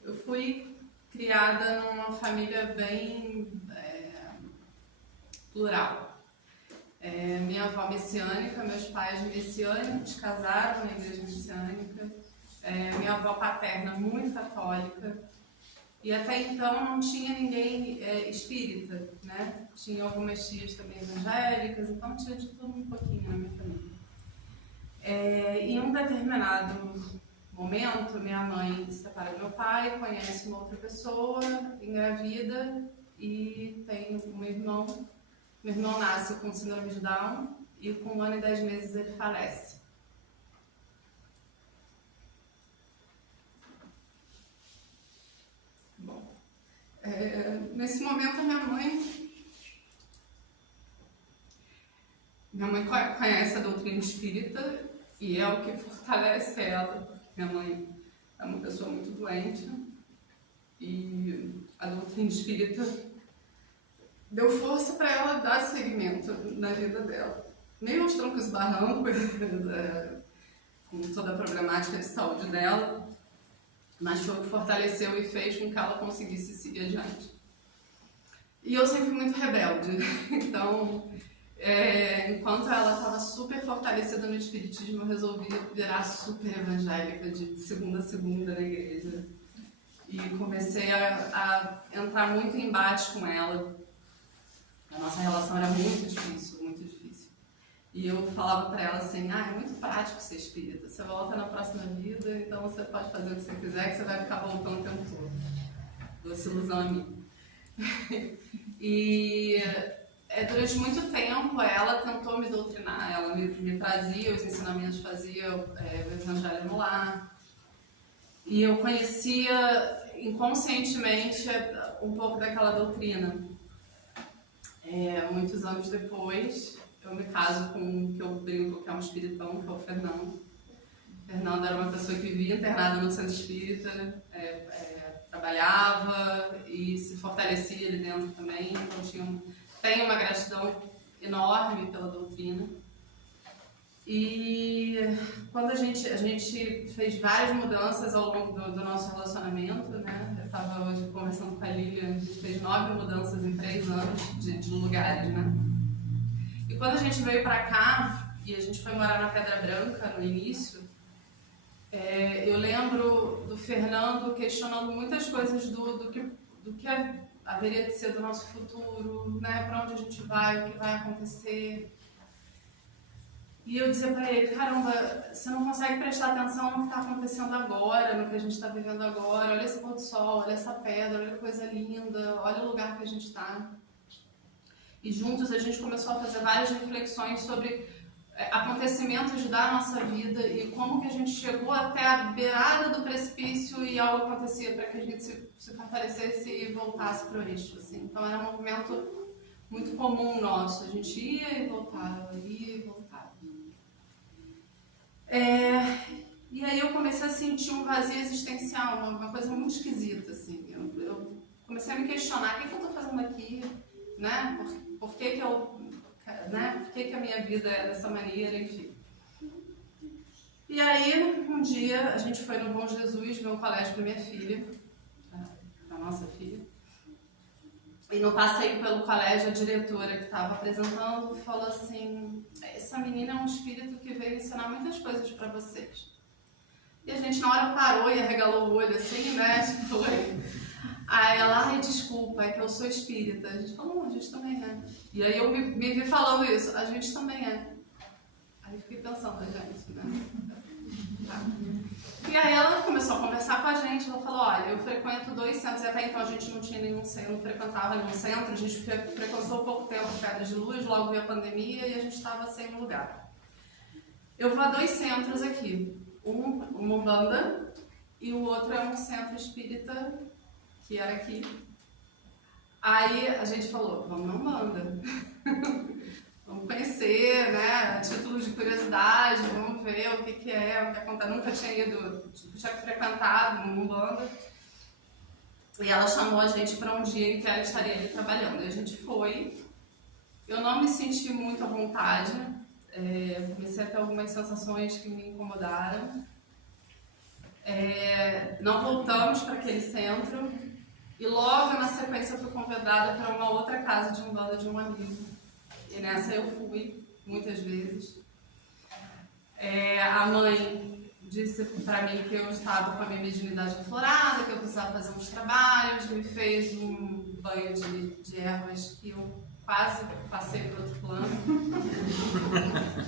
Eu fui criada numa família bem plural. Minha avó messiânica, meus pais messiânicos, casaram na igreja messiânica. Minha avó paterna muito católica. E até então não tinha ninguém espírita, né? Tinha algumas tias também evangélicas, então tinha de tudo um pouquinho na minha família. Em um determinado momento, minha mãe se separa do meu pai, conhece uma outra pessoa, engravida e tem um irmão. Meu irmão nasce com síndrome de Down e com 1 ano e 10 meses ele falece. Bom, nesse momento a minha mãe conhece a doutrina espírita e é o que fortalece ela. Minha mãe é uma pessoa muito doente e a doutrina espírita deu força para ela dar seguimento na vida dela. Meio aos trancos e barrancos, com toda a problemática de saúde dela, mas foi o que fortaleceu e fez com que ela conseguisse seguir adiante. E eu sempre fui muito rebelde, então, enquanto ela estava super fortalecida no espiritismo, eu resolvi virar super evangélica, de segunda a segunda na igreja. E comecei a entrar muito em embate com ela. A nossa relação era muito difícil, muito difícil. E eu falava para ela assim, é muito prático ser espírita, você volta na próxima vida, então você pode fazer o que você quiser, que você vai ficar voltando o tempo todo. Doce ilusão a mim. E durante muito tempo ela tentou me doutrinar, ela me trazia os ensinamentos, fazia o evangelho no lar. E eu conhecia inconscientemente um pouco daquela doutrina. Muitos anos depois, eu me caso com um que eu brinco que é um espiritão, que é o Fernando. O Fernando era uma pessoa que vivia internada no centro espírita, trabalhava e se fortalecia ali dentro também. Então tenho uma gratidão enorme pela doutrina. E quando a gente fez várias mudanças ao longo do nosso relacionamento, né? Eu estava hoje conversando com a Lilian, a gente fez 9 mudanças em 3 anos de lugares, né? E quando a gente veio para cá, e a gente foi morar na Pedra Branca no início, eu lembro do Fernando questionando muitas coisas do que haveria de ser do nosso futuro, né? Para onde a gente vai, o que vai acontecer. E eu dizia para ele, caramba, você não consegue prestar atenção no que está acontecendo agora, no que a gente está vivendo agora. Olha esse pôr do sol, olha essa pedra, olha que coisa linda, olha o lugar que a gente está. E juntos a gente começou a fazer várias reflexões sobre acontecimentos da nossa vida e como que a gente chegou até a beirada do precipício e algo acontecia para que a gente se fortalecesse e voltasse para o eixo. Assim. Então era um movimento muito comum nosso, a gente ia e voltava, ia e voltava. E aí eu comecei a sentir um vazio existencial, uma coisa muito esquisita, assim. Eu comecei a me questionar, o que eu estou fazendo aqui, né? Por que a minha vida é dessa maneira, enfim. E aí, um dia, a gente foi no Bom Jesus ver um colégio para minha filha, para nossa filha. E no passeio pelo colégio, a diretora que estava apresentando falou assim, essa menina é um espírito que veio ensinar muitas coisas para vocês. E a gente na hora parou e arregalou o olho assim, né? Aí ela, desculpa, é que eu sou espírita. A gente falou, não, a gente também é. E aí eu me vi falando isso, a gente também é. Aí eu fiquei pensando, gente, né? E aí ela começou a conversar com a gente, ela falou, olha, eu frequento 2 centros, e até então a gente não tinha nenhum centro, não frequentava nenhum centro, a gente frequentou pouco tempo Pedras de Luz, logo veio a pandemia e a gente estava sem lugar. Eu vou a 2 centros aqui, uma Umbanda e o outro é um centro espírita, que era aqui. Aí a gente falou, vamos na Umbanda. Vamos conhecer, né, a título de curiosidade, vamos ver o que é, o que acontece. Nunca tinha frequentado uma Umbanda. E ela chamou a gente para um dia em que ela estaria ali trabalhando. E a gente foi. Eu não me senti muito à vontade. Comecei a ter algumas sensações que me incomodaram. Não voltamos para aquele centro. E logo na sequência fui convidada para uma outra casa de Umbanda de um amigo. E nessa eu fui muitas vezes. A mãe disse pra mim que eu estava com a minha mediunidade aflorada, que eu precisava fazer uns trabalhos, me fez um banho de ervas que eu quase passei para outro plano.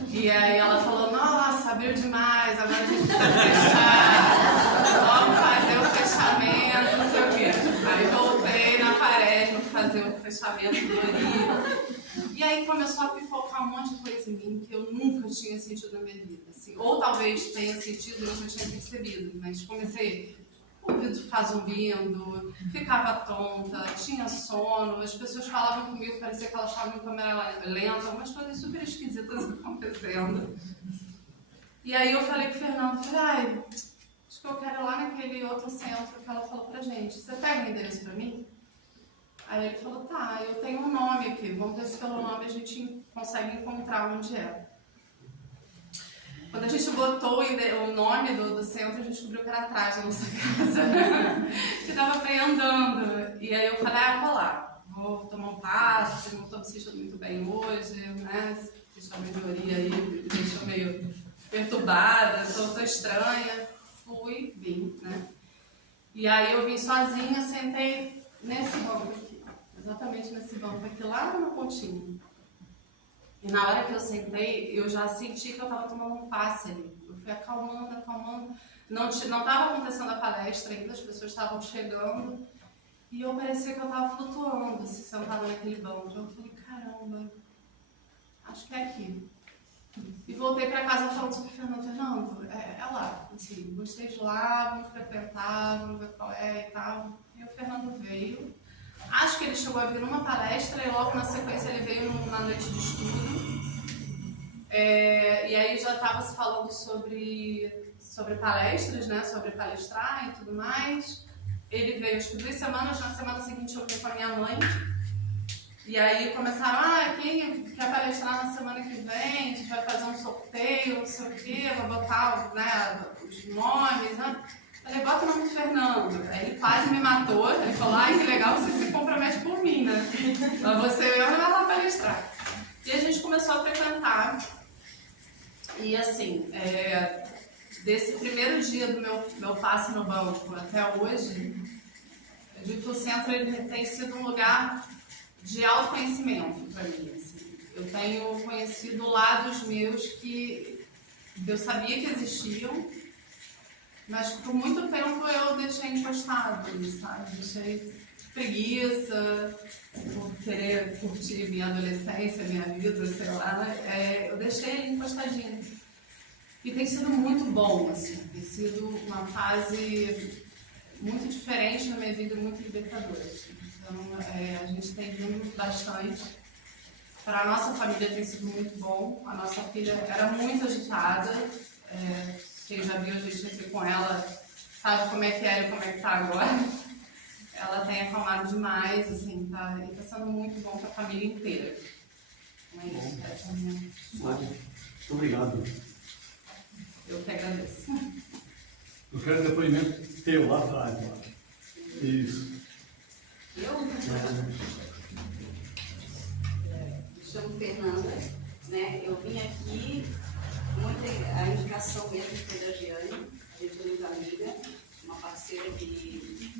E aí ela falou, nossa, abriu demais, agora a gente precisa fechar, vamos fazer o fechamento, não sei o quê. Aí voltei na parede para fazer o fechamento do Ori. E aí começou a pipocar um monte de coisa em mim que eu nunca tinha sentido na minha vida. Assim. Ou talvez tenha sentido e eu nunca tinha percebido. Mas comecei, o ouvido ficar zumbindo, ficava tonta, tinha sono, as pessoas falavam comigo, parecia que elas estavam em câmera lenta, algumas coisas super esquisitas acontecendo. E aí eu falei pro Fernando, ai, acho que eu quero ir lá naquele outro centro que ela falou pra gente. Você pega o endereço pra mim? Aí ele falou, tá, eu tenho um nome aqui, vamos ver se pelo nome a gente consegue encontrar onde é. Quando a gente botou o nome do centro, a gente descobriu que era atrás da nossa casa, que dava pra ir andando. E aí eu falei, vou lá, vou tomar um passe, não estou me sentindo muito bem hoje, né, essa melhoria aí me deixou meio perturbada, tô estranha. Fui, vim, né. E aí eu vim sozinha, sentei nesse banco aqui. Exatamente nesse banco aqui, lá no pontinho. E na hora que eu sentei, eu já senti que eu estava tomando um passe ali. Eu fui acalmando. Não estava acontecendo a palestra ainda, as pessoas estavam chegando. E eu parecia que eu estava flutuando, assim, sentada naquele banco. Eu falei, caramba, acho que é aqui. E voltei para casa falando sobre o Fernando, é lá. Assim, gostei de lá, vamos frequentar, vamos ver qual é e tal. E o Fernando veio. Acho que ele chegou a vir numa palestra e logo na sequência ele veio numa noite de estudo. E aí já estava se falando sobre palestras, né? Sobre palestrar e tudo mais. Ele veio, acho que 2 semanas, na semana seguinte eu fui com a minha mãe. E aí começaram, quem quer palestrar na semana que vem? A gente vai fazer um sorteio, não sei o quê, vai botar, né, os nomes, né? Falei, bota o nome do Fernando. Aí ele quase me matou. Ele falou, que legal, você se compromete por mim, né? Mas você e eu não vai lá palestrar. E a gente começou a frequentar. E assim, desse primeiro dia do meu passe no banco até hoje, eu digo que o centro ele tem sido um lugar de autoconhecimento para mim. Assim. Eu tenho conhecido lados meus que eu sabia que existiam, mas por muito tempo eu deixei encostado, sabe? Deixei preguiça, por querer curtir minha adolescência, minha vida, sei lá. Eu deixei ele encostadinho. E tem sido muito bom, assim. Tem sido uma fase muito diferente na minha vida, muito libertadora. Assim. Então, a gente tem vindo bastante. Para a nossa família tem sido muito bom. A nossa filha era muito agitada. Quem já viu a gente aqui com ela sabe como é que era e como é que tá agora. Ela tem acalmado demais, assim, e tá sendo muito bom para a família inteira. Então é isso, essa é a minha história. Muito obrigado. Eu que agradeço. Eu quero depoimento teu lá atrás. Isso. Eu? Me chamo Fernanda, né? Eu vim aqui, a indicação mesmo foi da Giane, a gente é muito amiga, uma parceira que,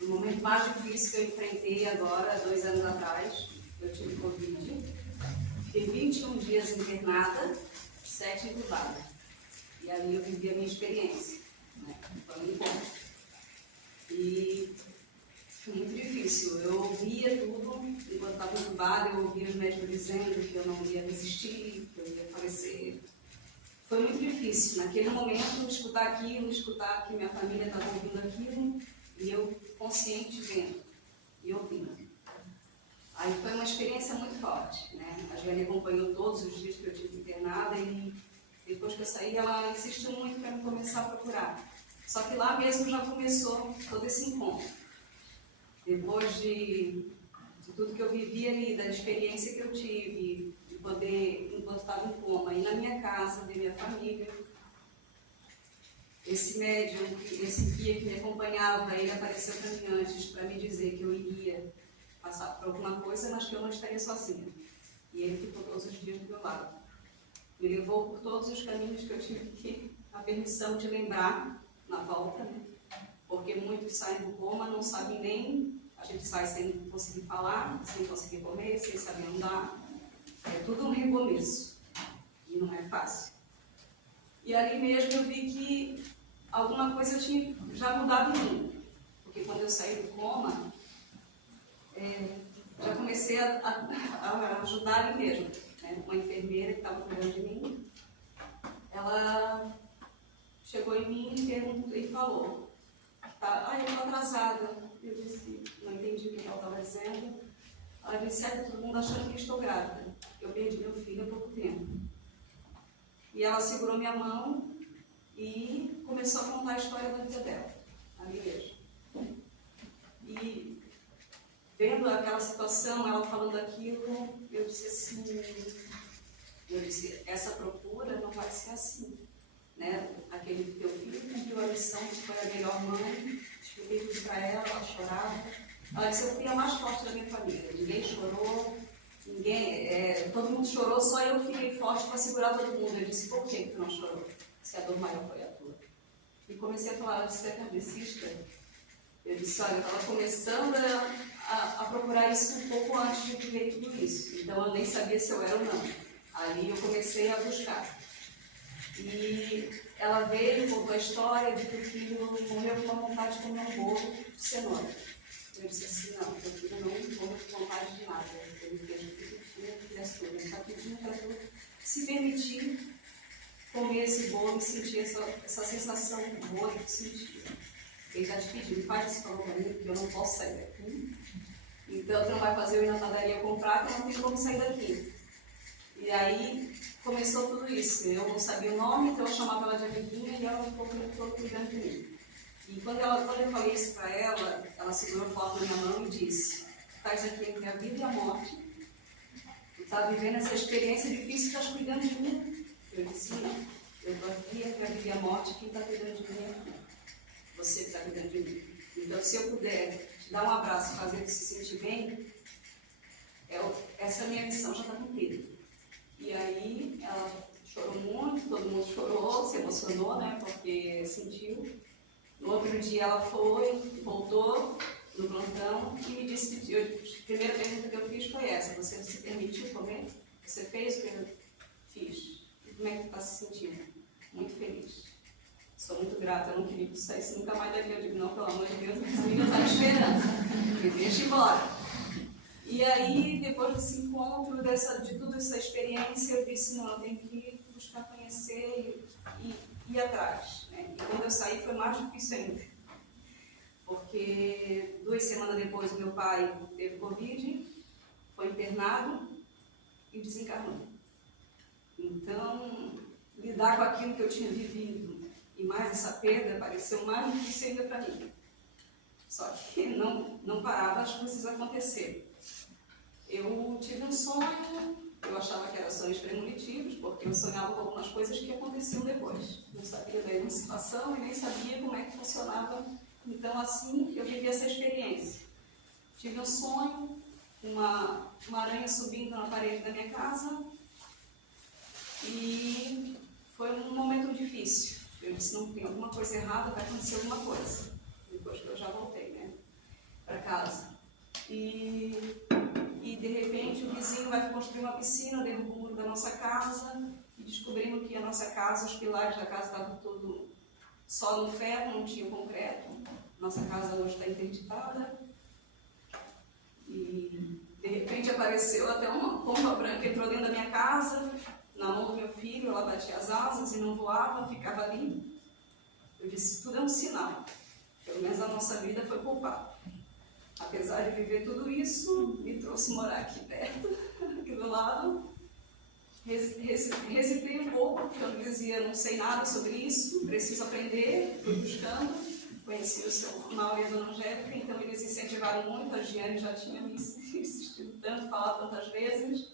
no momento mais difícil que eu enfrentei agora, 2 anos atrás, eu tive Covid, fiquei 21 dias internada, 7 entubada. E ali eu vivi a minha experiência, né? Foi muito bom. E foi muito difícil. Eu ouvia tudo, enquanto estava entubada, eu ouvia os médicos dizendo que eu não ia resistir, que eu ia falecer. Foi muito difícil. Naquele momento, escutar aquilo, escutar que minha família estava ouvindo aquilo, e eu consciente vendo e ouvindo. Aí foi uma experiência muito forte, né? A Joane acompanhou todos os dias que eu tive internada e depois que eu saí, ela insistiu muito para eu começar a procurar. Só que lá mesmo já começou todo esse encontro. Depois de tudo que eu vivi ali, da experiência que eu tive, de poder, enquanto estava em coma, ir na minha casa, ver minha família. Esse médium, esse guia que me acompanhava, ele apareceu para mim antes para me dizer que eu iria passar por alguma coisa, mas que eu não estaria sozinha. E ele ficou todos os dias do meu lado. Me levou por todos os caminhos que eu tive que a permissão de lembrar na volta, né? Porque muitos saem do coma, não sabem nem, a gente sai sem conseguir falar, sem conseguir comer, sem saber andar. É tudo um recomeço e não é fácil. E ali mesmo eu vi que alguma coisa tinha já mudado em mim. Porque quando eu saí do coma, já comecei a ajudar ali mesmo. Né? Uma enfermeira que estava cuidando de mim, ela chegou em mim e perguntou e falou, eu estou atrasada. Eu disse, não entendi o que ela estava dizendo. Ela disse, todo mundo achando que estou grávida. Eu perdi meu filho há pouco tempo. E ela segurou minha mão e começou a contar a história da vida dela, ali mesmo. E vendo aquela situação, ela falando aquilo, eu disse assim, essa procura não vai ser assim. Né? Aquele teu filho cumpriu a missão, que foi a melhor mãe, expliquei tudo para ela, ela chorava. Ela disse, eu fui a mais forte da minha família, ninguém chorou, todo mundo chorou, só eu fiquei forte para segurar todo mundo. Eu disse, por que tu não chorou? Se a dor maior foi a tua. E comecei a falar, ela disse, é kardecista? Eu disse, olha, eu estava começando a procurar isso um pouco antes de viver tudo isso. Então eu nem sabia se eu era ou não. Ali eu comecei a buscar. E ela veio, contou a história de que o filho morreu com uma vontade de comer um bolo de cenoura. Eu disse assim, não, teu filho não morreu com vontade de nada. Ele fez o que tinha, fizesse tudo. Ele está pedindo para tu se permitir comer esse bolo e sentir essa sensação boa que tu sentia. Ele já te pediu, faz esse favor para mim, porque eu não posso sair daqui. Então tu não vai fazer eu ir na padaria comprar, que eu não tenho como sair daqui. E aí começou tudo isso. Eu não sabia o nome, então eu chamava ela de amiguinha e ela ficou cuidando de mim. E quando eu falei isso para ela, ela segurou forte na minha mão e disse, tu estás aqui entre a vida e a morte, tu estás vivendo essa experiência difícil, estás cuidando de mim. Eu disse, não, eu estou aqui entre a vida e a morte, quem está cuidando de mim é aqui. Você está cuidando de mim. Então, se eu puder te dar um abraço e fazer você se sentir bem, essa minha missão já está cumprida. E aí, ela chorou muito, todo mundo chorou, se emocionou, né, porque sentiu. No outro dia, ela voltou no plantão e me disse que a primeira pergunta que eu fiz foi essa, você se permitiu comer? Você fez o que eu fiz? E como é que está se sentindo? Muito feliz. Sou muito grata, eu não queria que saísse nunca mais daqui. Eu digo, não, pelo amor de Deus, essa menina está me esperando. Me deixa embora. E aí, depois desse encontro, de toda essa experiência, eu disse, não, eu tenho que buscar conhecer e ir atrás. Né? E quando eu saí foi mais difícil ainda. Porque 2 semanas depois, meu pai teve Covid, foi internado e desencarnou. Então, lidar com aquilo que eu tinha vivido e mais essa perda pareceu mais difícil ainda para mim. Só que não parava as coisas acontecer. Eu tive um sonho, eu achava que eram sonhos premonitivos, porque eu sonhava com algumas coisas que aconteciam depois. Não sabia da mesma situação e nem sabia como é que funcionava. Então, assim, eu vivi essa experiência. Tive um sonho, uma aranha subindo na parede da minha casa e foi um momento difícil. Eu disse, não tem alguma coisa errada, vai acontecer alguma coisa. Depois que eu já voltei, né, para casa. E de repente o vizinho vai construir uma piscina dentro do muro da nossa casa e descobrimos que a nossa casa, os pilares da casa estavam tudo só no ferro, não tinha concreto. Nossa casa hoje está interditada. E de repente apareceu até uma pomba branca, entrou dentro da minha casa, na mão do meu filho, ela batia as asas e não voava, ficava ali. Eu disse, tudo é um sinal. Pelo menos a nossa vida foi poupada. Apesar de viver tudo isso, me trouxe morar aqui perto, aqui do lado. Hesitei um pouco, porque eu dizia, não sei nada sobre isso, preciso aprender, fui buscando. Conheci o seu Mauro e a Dona Angélica, então eles incentivaram muito, a Giane já tinha me insistido tanto, falado tantas vezes.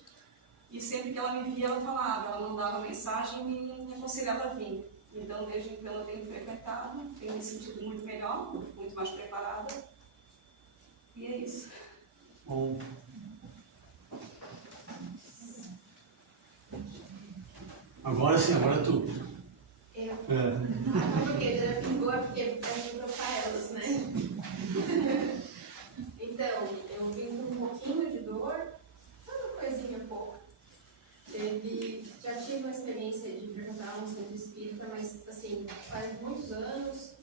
E sempre que ela me via, ela falava, ela mandava mensagem e me aconselhava a vir. Então, desde então, eu tenho frequentado, tenho me sentido muito melhor, muito mais preparada. E é isso. Bom. Agora sim, agora tu. Porque terapia em boa, porque ajuda para elas, né? Então, eu vim com um pouquinho de dor, uma coisinha pouca. Já tive uma experiência de frequentar um centro espírita, mas assim, faz muitos anos.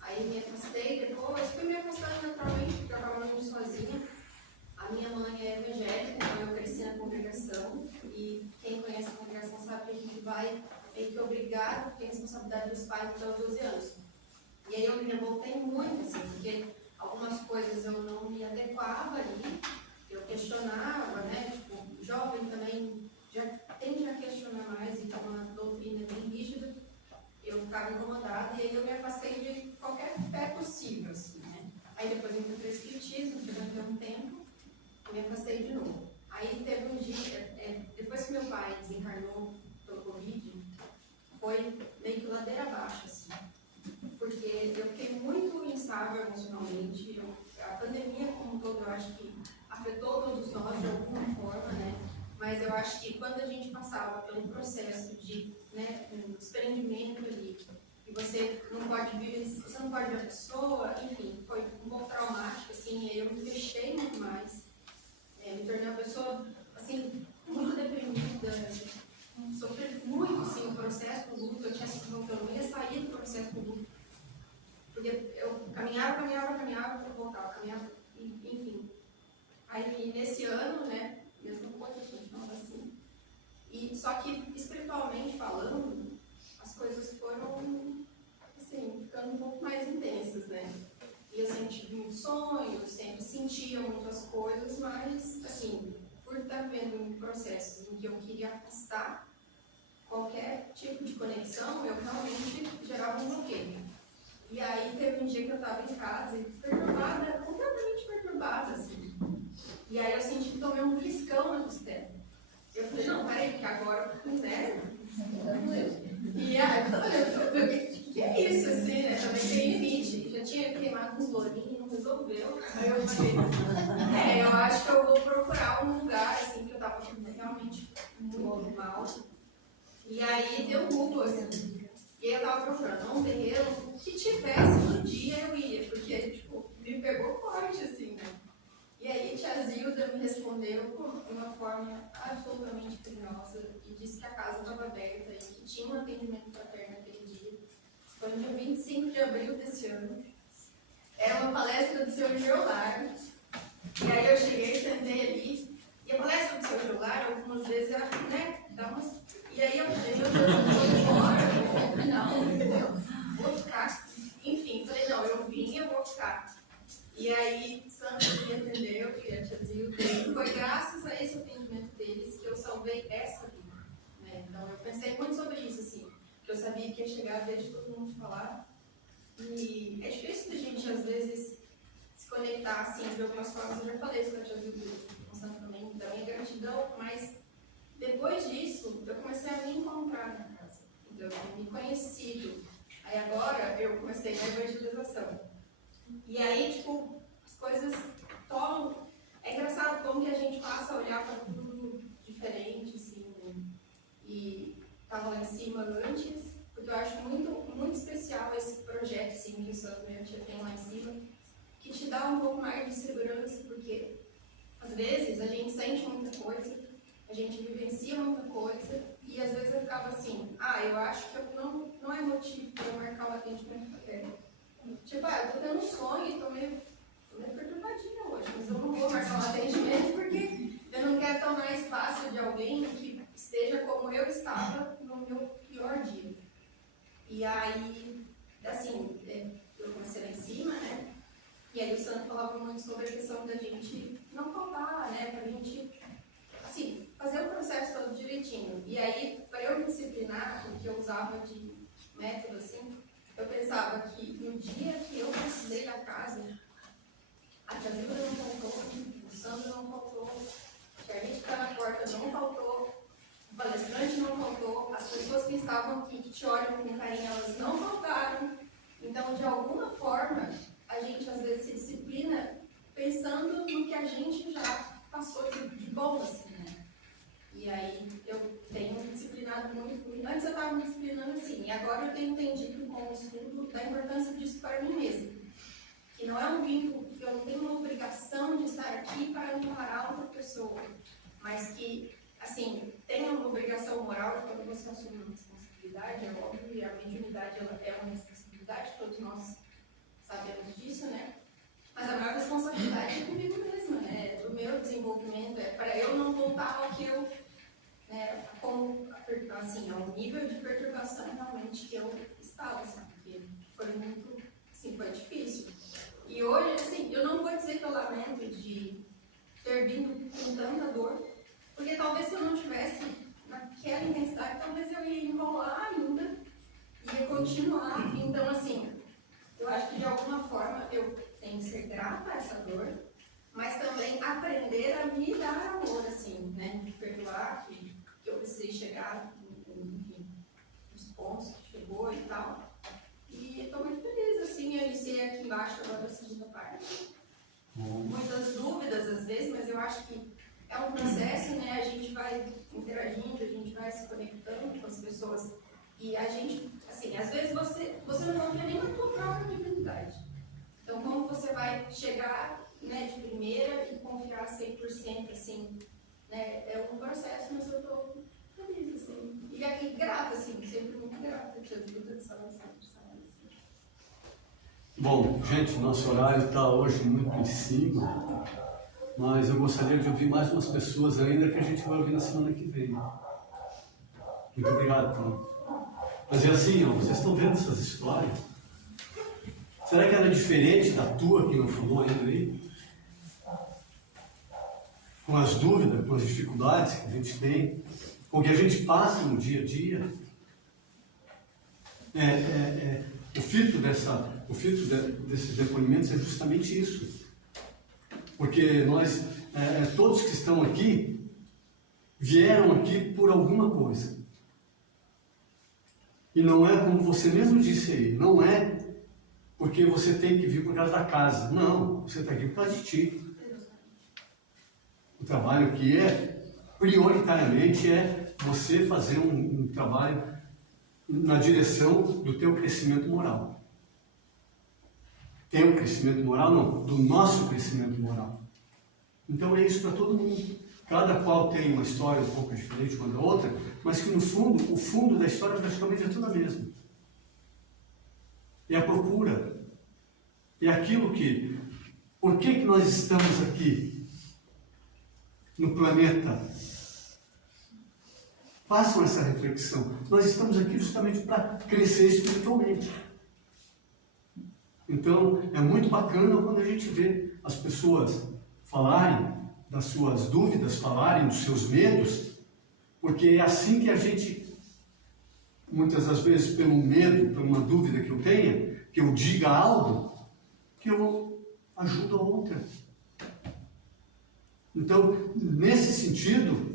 Aí me afastei depois, fui me afastando naturalmente, porque eu estava muito sozinha. A minha mãe é evangélica, então eu cresci na congregação. E quem conhece a congregação sabe que a gente vai meio que obrigado, porque é responsabilidade dos pais até os 12 anos. E aí eu me revoltei muito, assim, porque algumas coisas eu não me adequava ali, eu questionava, né? Tipo, jovem também já tende a questionar mais, então a doutrina é bem rígida. Eu ficava incomodada e aí eu me afastei de qualquer fé possível, assim, né? Aí depois eu fui para o espiritismo, durante um tempo, me afastei de novo. Aí teve um dia, depois que meu pai desencarnou pelo Covid, foi meio que ladeira abaixo, assim, porque eu fiquei muito instável emocionalmente. A pandemia como um todo, eu acho que afetou todos nós de alguma forma, né? Mas eu acho que quando a gente passava pelo processo de, né, um desprendimento ali, e você não pode ver a pessoa, enfim, foi um pouco traumático, assim, e aí eu me fechei muito mais, me tornei uma pessoa, assim, muito deprimida, sofri muito, assim, o processo do luto. Eu tinha sensação que eu não ia sair do processo do luto, porque eu caminhava, voltava, caminhava, enfim. Aí nesse ano, né, mesma coisa, continuava assim. E só que espiritualmente falando, as coisas foram, assim, ficando um pouco mais intensas, né? E eu sempre tive muitos sonhos, sempre sentia muitas coisas, mas, assim, por estar vendo um processo em que eu queria afastar qualquer tipo de conexão, eu realmente gerava um bloqueio. E aí teve um dia que eu estava em casa e perturbada, completamente perturbada, assim. E aí eu senti que tomei um riscão na costela. Eu falei, não, peraí, que agora eu né? E aí eu falei, o que é isso, assim, né? Também tem limite. Já tinha queimado uns lourinhos, não resolveu. Aí eu falei, eu acho que eu vou procurar um lugar, assim, que eu tava realmente muito mal. E aí deu Google, assim. E eu tava procurando um terreiro que tivesse no dia eu ia, porque, tipo, me pegou forte, assim, né? E aí tia Zilda me respondeu de uma forma absolutamente carinhosa e disse que a casa estava aberta e que tinha um atendimento fraterno naquele dia. Foi no dia 25 de abril desse ano. Era uma palestra do seu Geolar. E aí eu cheguei, sentei ali. E a palestra do seu Geolar, algumas vezes, era, né, dá umas... E aí eu falei, eu vou embora, não, vou ficar. Enfim, falei, não, eu vim, eu vou ficar. E aí, Sandra me atendeu, e a tia Zilda, foi graças a esse atendimento deles que eu salvei essa vida. Né? Então, eu pensei muito sobre isso, assim, que eu sabia que ia chegar a vez de todo mundo falar. E é difícil da gente, às vezes, se conectar, assim, de algumas formas. Eu já falei isso com a tia Zilda, mostrando também da minha gratidão, mas depois disso, eu comecei a me encontrar na casa. Então, eu me conhecido. Aí agora, eu comecei a evangelização. E aí, tipo, as coisas tomam... É engraçado como que a gente passa a olhar para tudo diferente, assim, né? E estava lá em cima antes, porque eu acho muito, muito especial esse projeto, assim, que o Santo Meu tem lá em cima, que te dá um pouco mais de segurança, porque às vezes a gente sente muita coisa, a gente vivencia muita coisa, e às vezes eu ficava assim, eu acho que eu não é motivo para eu marcar o atendimento fraterno. Tipo, eu tô tendo um sonho e tô meio perturbadinha hoje, mas eu não vou marcar um atendimento porque eu não quero tomar espaço de alguém que esteja como eu estava no meu pior dia. E aí, assim, eu comecei lá em cima, né? E aí o Santo falava muito sobre a questão da gente não faltar, né? Pra gente, assim, fazer o processo todo direitinho. E aí, para eu me disciplinar, o que eu usava de método, assim, eu pensava que no dia que eu precisei da casa, a tia Zilda não faltou, o Sandro não faltou, a Charlie que está na porta não faltou, o palestrante não faltou, as pessoas que estavam aqui, que te olham com carinho, elas não faltaram. Então, de alguma forma, a gente às vezes se disciplina pensando no que a gente já passou de bom, assim, né? E aí eu tenho me disciplinado muito. Antes eu estava me disciplinando assim, e agora eu tenho entendido da importância disso para mim mesma. Que não é um vínculo, que eu não tenho uma obrigação de estar aqui para amparar outra pessoa, mas que, assim, tem uma obrigação moral de quando você assume uma responsabilidade, é óbvio, e a mediunidade ela é uma responsabilidade, todos nós sabemos disso, né? Mas a maior responsabilidade é comigo mesma, né? Do meu desenvolvimento, é para eu não voltar ao que eu, né, como, assim, ao nível de perturbação realmente que eu estava, sabe? Porque foi muito, assim, foi difícil. E hoje, assim, eu não vou dizer que eu lamento de ter vindo com tanta dor, porque talvez se eu não tivesse naquela intensidade, talvez eu ia enrolar ainda, ia continuar. Então, assim, eu acho que de alguma forma eu tenho que ser grata a essa dor, mas também aprender a me dar amor, assim, né? De perdoar que eu precisei chegar, enfim, nos pontos que chegou e tal. E estou muito feliz, assim, eu iniciei aqui embaixo agora a segunda parte. Muitas dúvidas às vezes, mas eu acho que é um processo, né? A gente vai interagindo, a gente vai se conectando com as pessoas. E a gente, assim, às vezes você não confia nem na tua própria divinidade. Então, como você vai chegar, né, de primeira e confiar 100%, assim, né? É um processo, mas eu estou feliz, assim. E aqui, grata, assim, sempre muito grata de tudo essa lição. Bom, gente, nosso horário está hoje muito em cima, mas eu gostaria de ouvir mais umas pessoas ainda que a gente vai ouvir na semana que vem. Muito obrigado, Tom. Mas é assim, ó, vocês estão vendo essas histórias? Será que ela é diferente da tua que não falou ainda aí? Com as dúvidas, com as dificuldades que a gente tem, com o que a gente passa no dia a dia? O filtro desses depoimentos é justamente isso. Porque nós, todos que estão aqui, vieram aqui por alguma coisa. E não é como você mesmo disse aí, não é porque você tem que vir por causa da casa. Não, você está aqui por causa de ti. O trabalho aqui prioritariamente, você fazer um trabalho na direção do teu crescimento moral. Teu crescimento moral, não, do nosso crescimento moral. Então é isso para todo mundo. Cada qual tem uma história um pouco diferente uma da outra, mas que no fundo, o fundo da história praticamente é tudo a mesma. É a procura. É aquilo que... Por que nós estamos aqui no planeta? Façam essa reflexão. Nós estamos aqui justamente para crescer espiritualmente. Então, é muito bacana quando a gente vê as pessoas falarem das suas dúvidas, falarem dos seus medos, porque é assim que a gente, muitas das vezes, pelo medo, por uma dúvida que eu tenha, que eu diga algo, que eu ajudo a outra. Então, nesse sentido,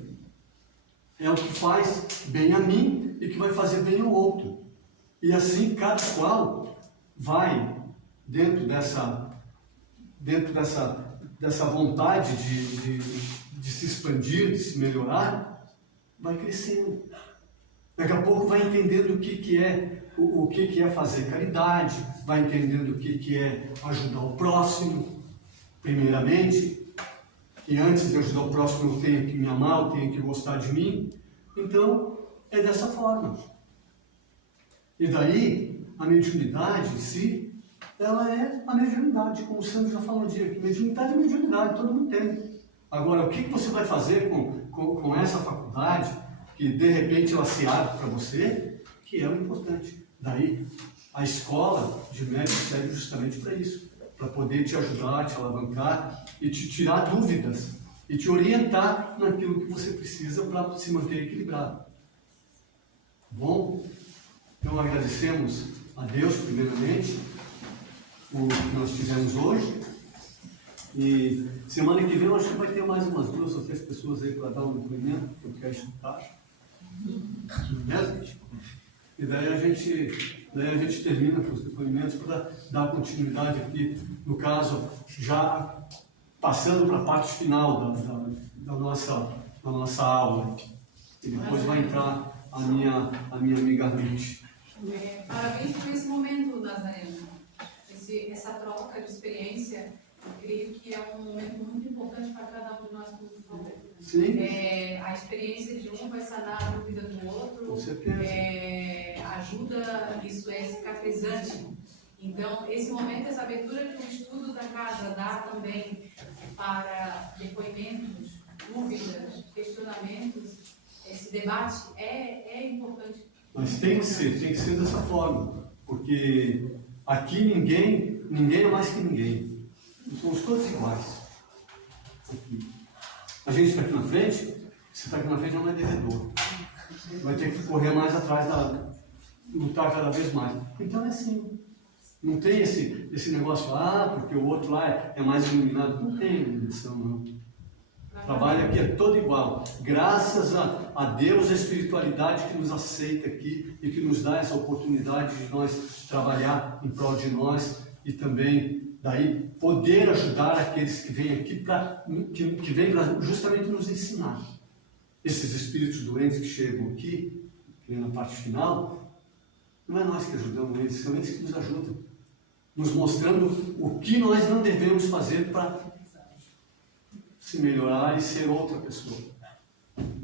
é o que faz bem a mim e que vai fazer bem ao outro. E assim, cada qual vai, dentro dessa vontade de se expandir, de se melhorar, vai crescendo. Daqui a pouco vai entendendo o que é fazer caridade, vai entendendo o que é ajudar o próximo, primeiramente. E antes de ajudar o próximo, eu tenho que me amar, eu tenho que gostar de mim. Então, é dessa forma. E daí, a mediunidade em si, ela é a mediunidade, como o Sandro já falou um dia aqui. Mediunidade é mediunidade, todo mundo tem. Agora, o que você vai fazer com essa faculdade, que de repente ela se abre para você, que é o importante. Daí, a escola de médium serve justamente para isso. Para poder te ajudar, te alavancar e te tirar dúvidas e te orientar naquilo que você precisa para se manter equilibrado. Bom? Então agradecemos a Deus primeiramente o que nós tivemos hoje e semana que vem eu acho que vai ter mais umas 2 ou 3 pessoas aí para dar um depoimento que eu quero escutar. Não é, gente? E daí a gente termina com os depoimentos para dar continuidade aqui, no caso, já passando para a parte final da nossa aula. E depois vai entrar a minha amiga Rich. Parabéns por esse momento, Nazareno. Essa troca de experiência, eu creio que é um momento muito importante para cada um de nós como família. Sim. A experiência de um vai sanar a dúvida do outro. Com certeza. Ajuda, isso é cicatrizante. Então, esse momento, essa abertura que o estudo da casa dá também para depoimentos, dúvidas, questionamentos, esse debate é importante. Mas tem que ser dessa forma, porque aqui ninguém é mais que ninguém. Somos todos iguais. Aqui. A gente está aqui na frente, você está aqui na frente não é devedor. Vai ter que correr mais atrás, lutar cada vez mais. Então é assim. Não tem esse negócio, porque o outro lá é mais iluminado. Não tem iluminação, não. O trabalho aqui é todo igual. Graças a Deus, a espiritualidade que nos aceita aqui e que nos dá essa oportunidade de nós trabalhar em prol de nós e também daí poder ajudar aqueles que vêm aqui que vêm para justamente nos ensinar. Esses espíritos doentes que chegam aqui, que vem na parte final, não é nós que ajudamos eles, são eles que nos ajudam, nos mostrando o que nós não devemos fazer para se melhorar e ser outra pessoa.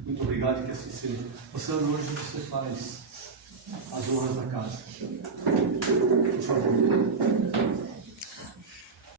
Muito obrigado, que assim seja. Passando hoje você faz as honras da casa. Por favor.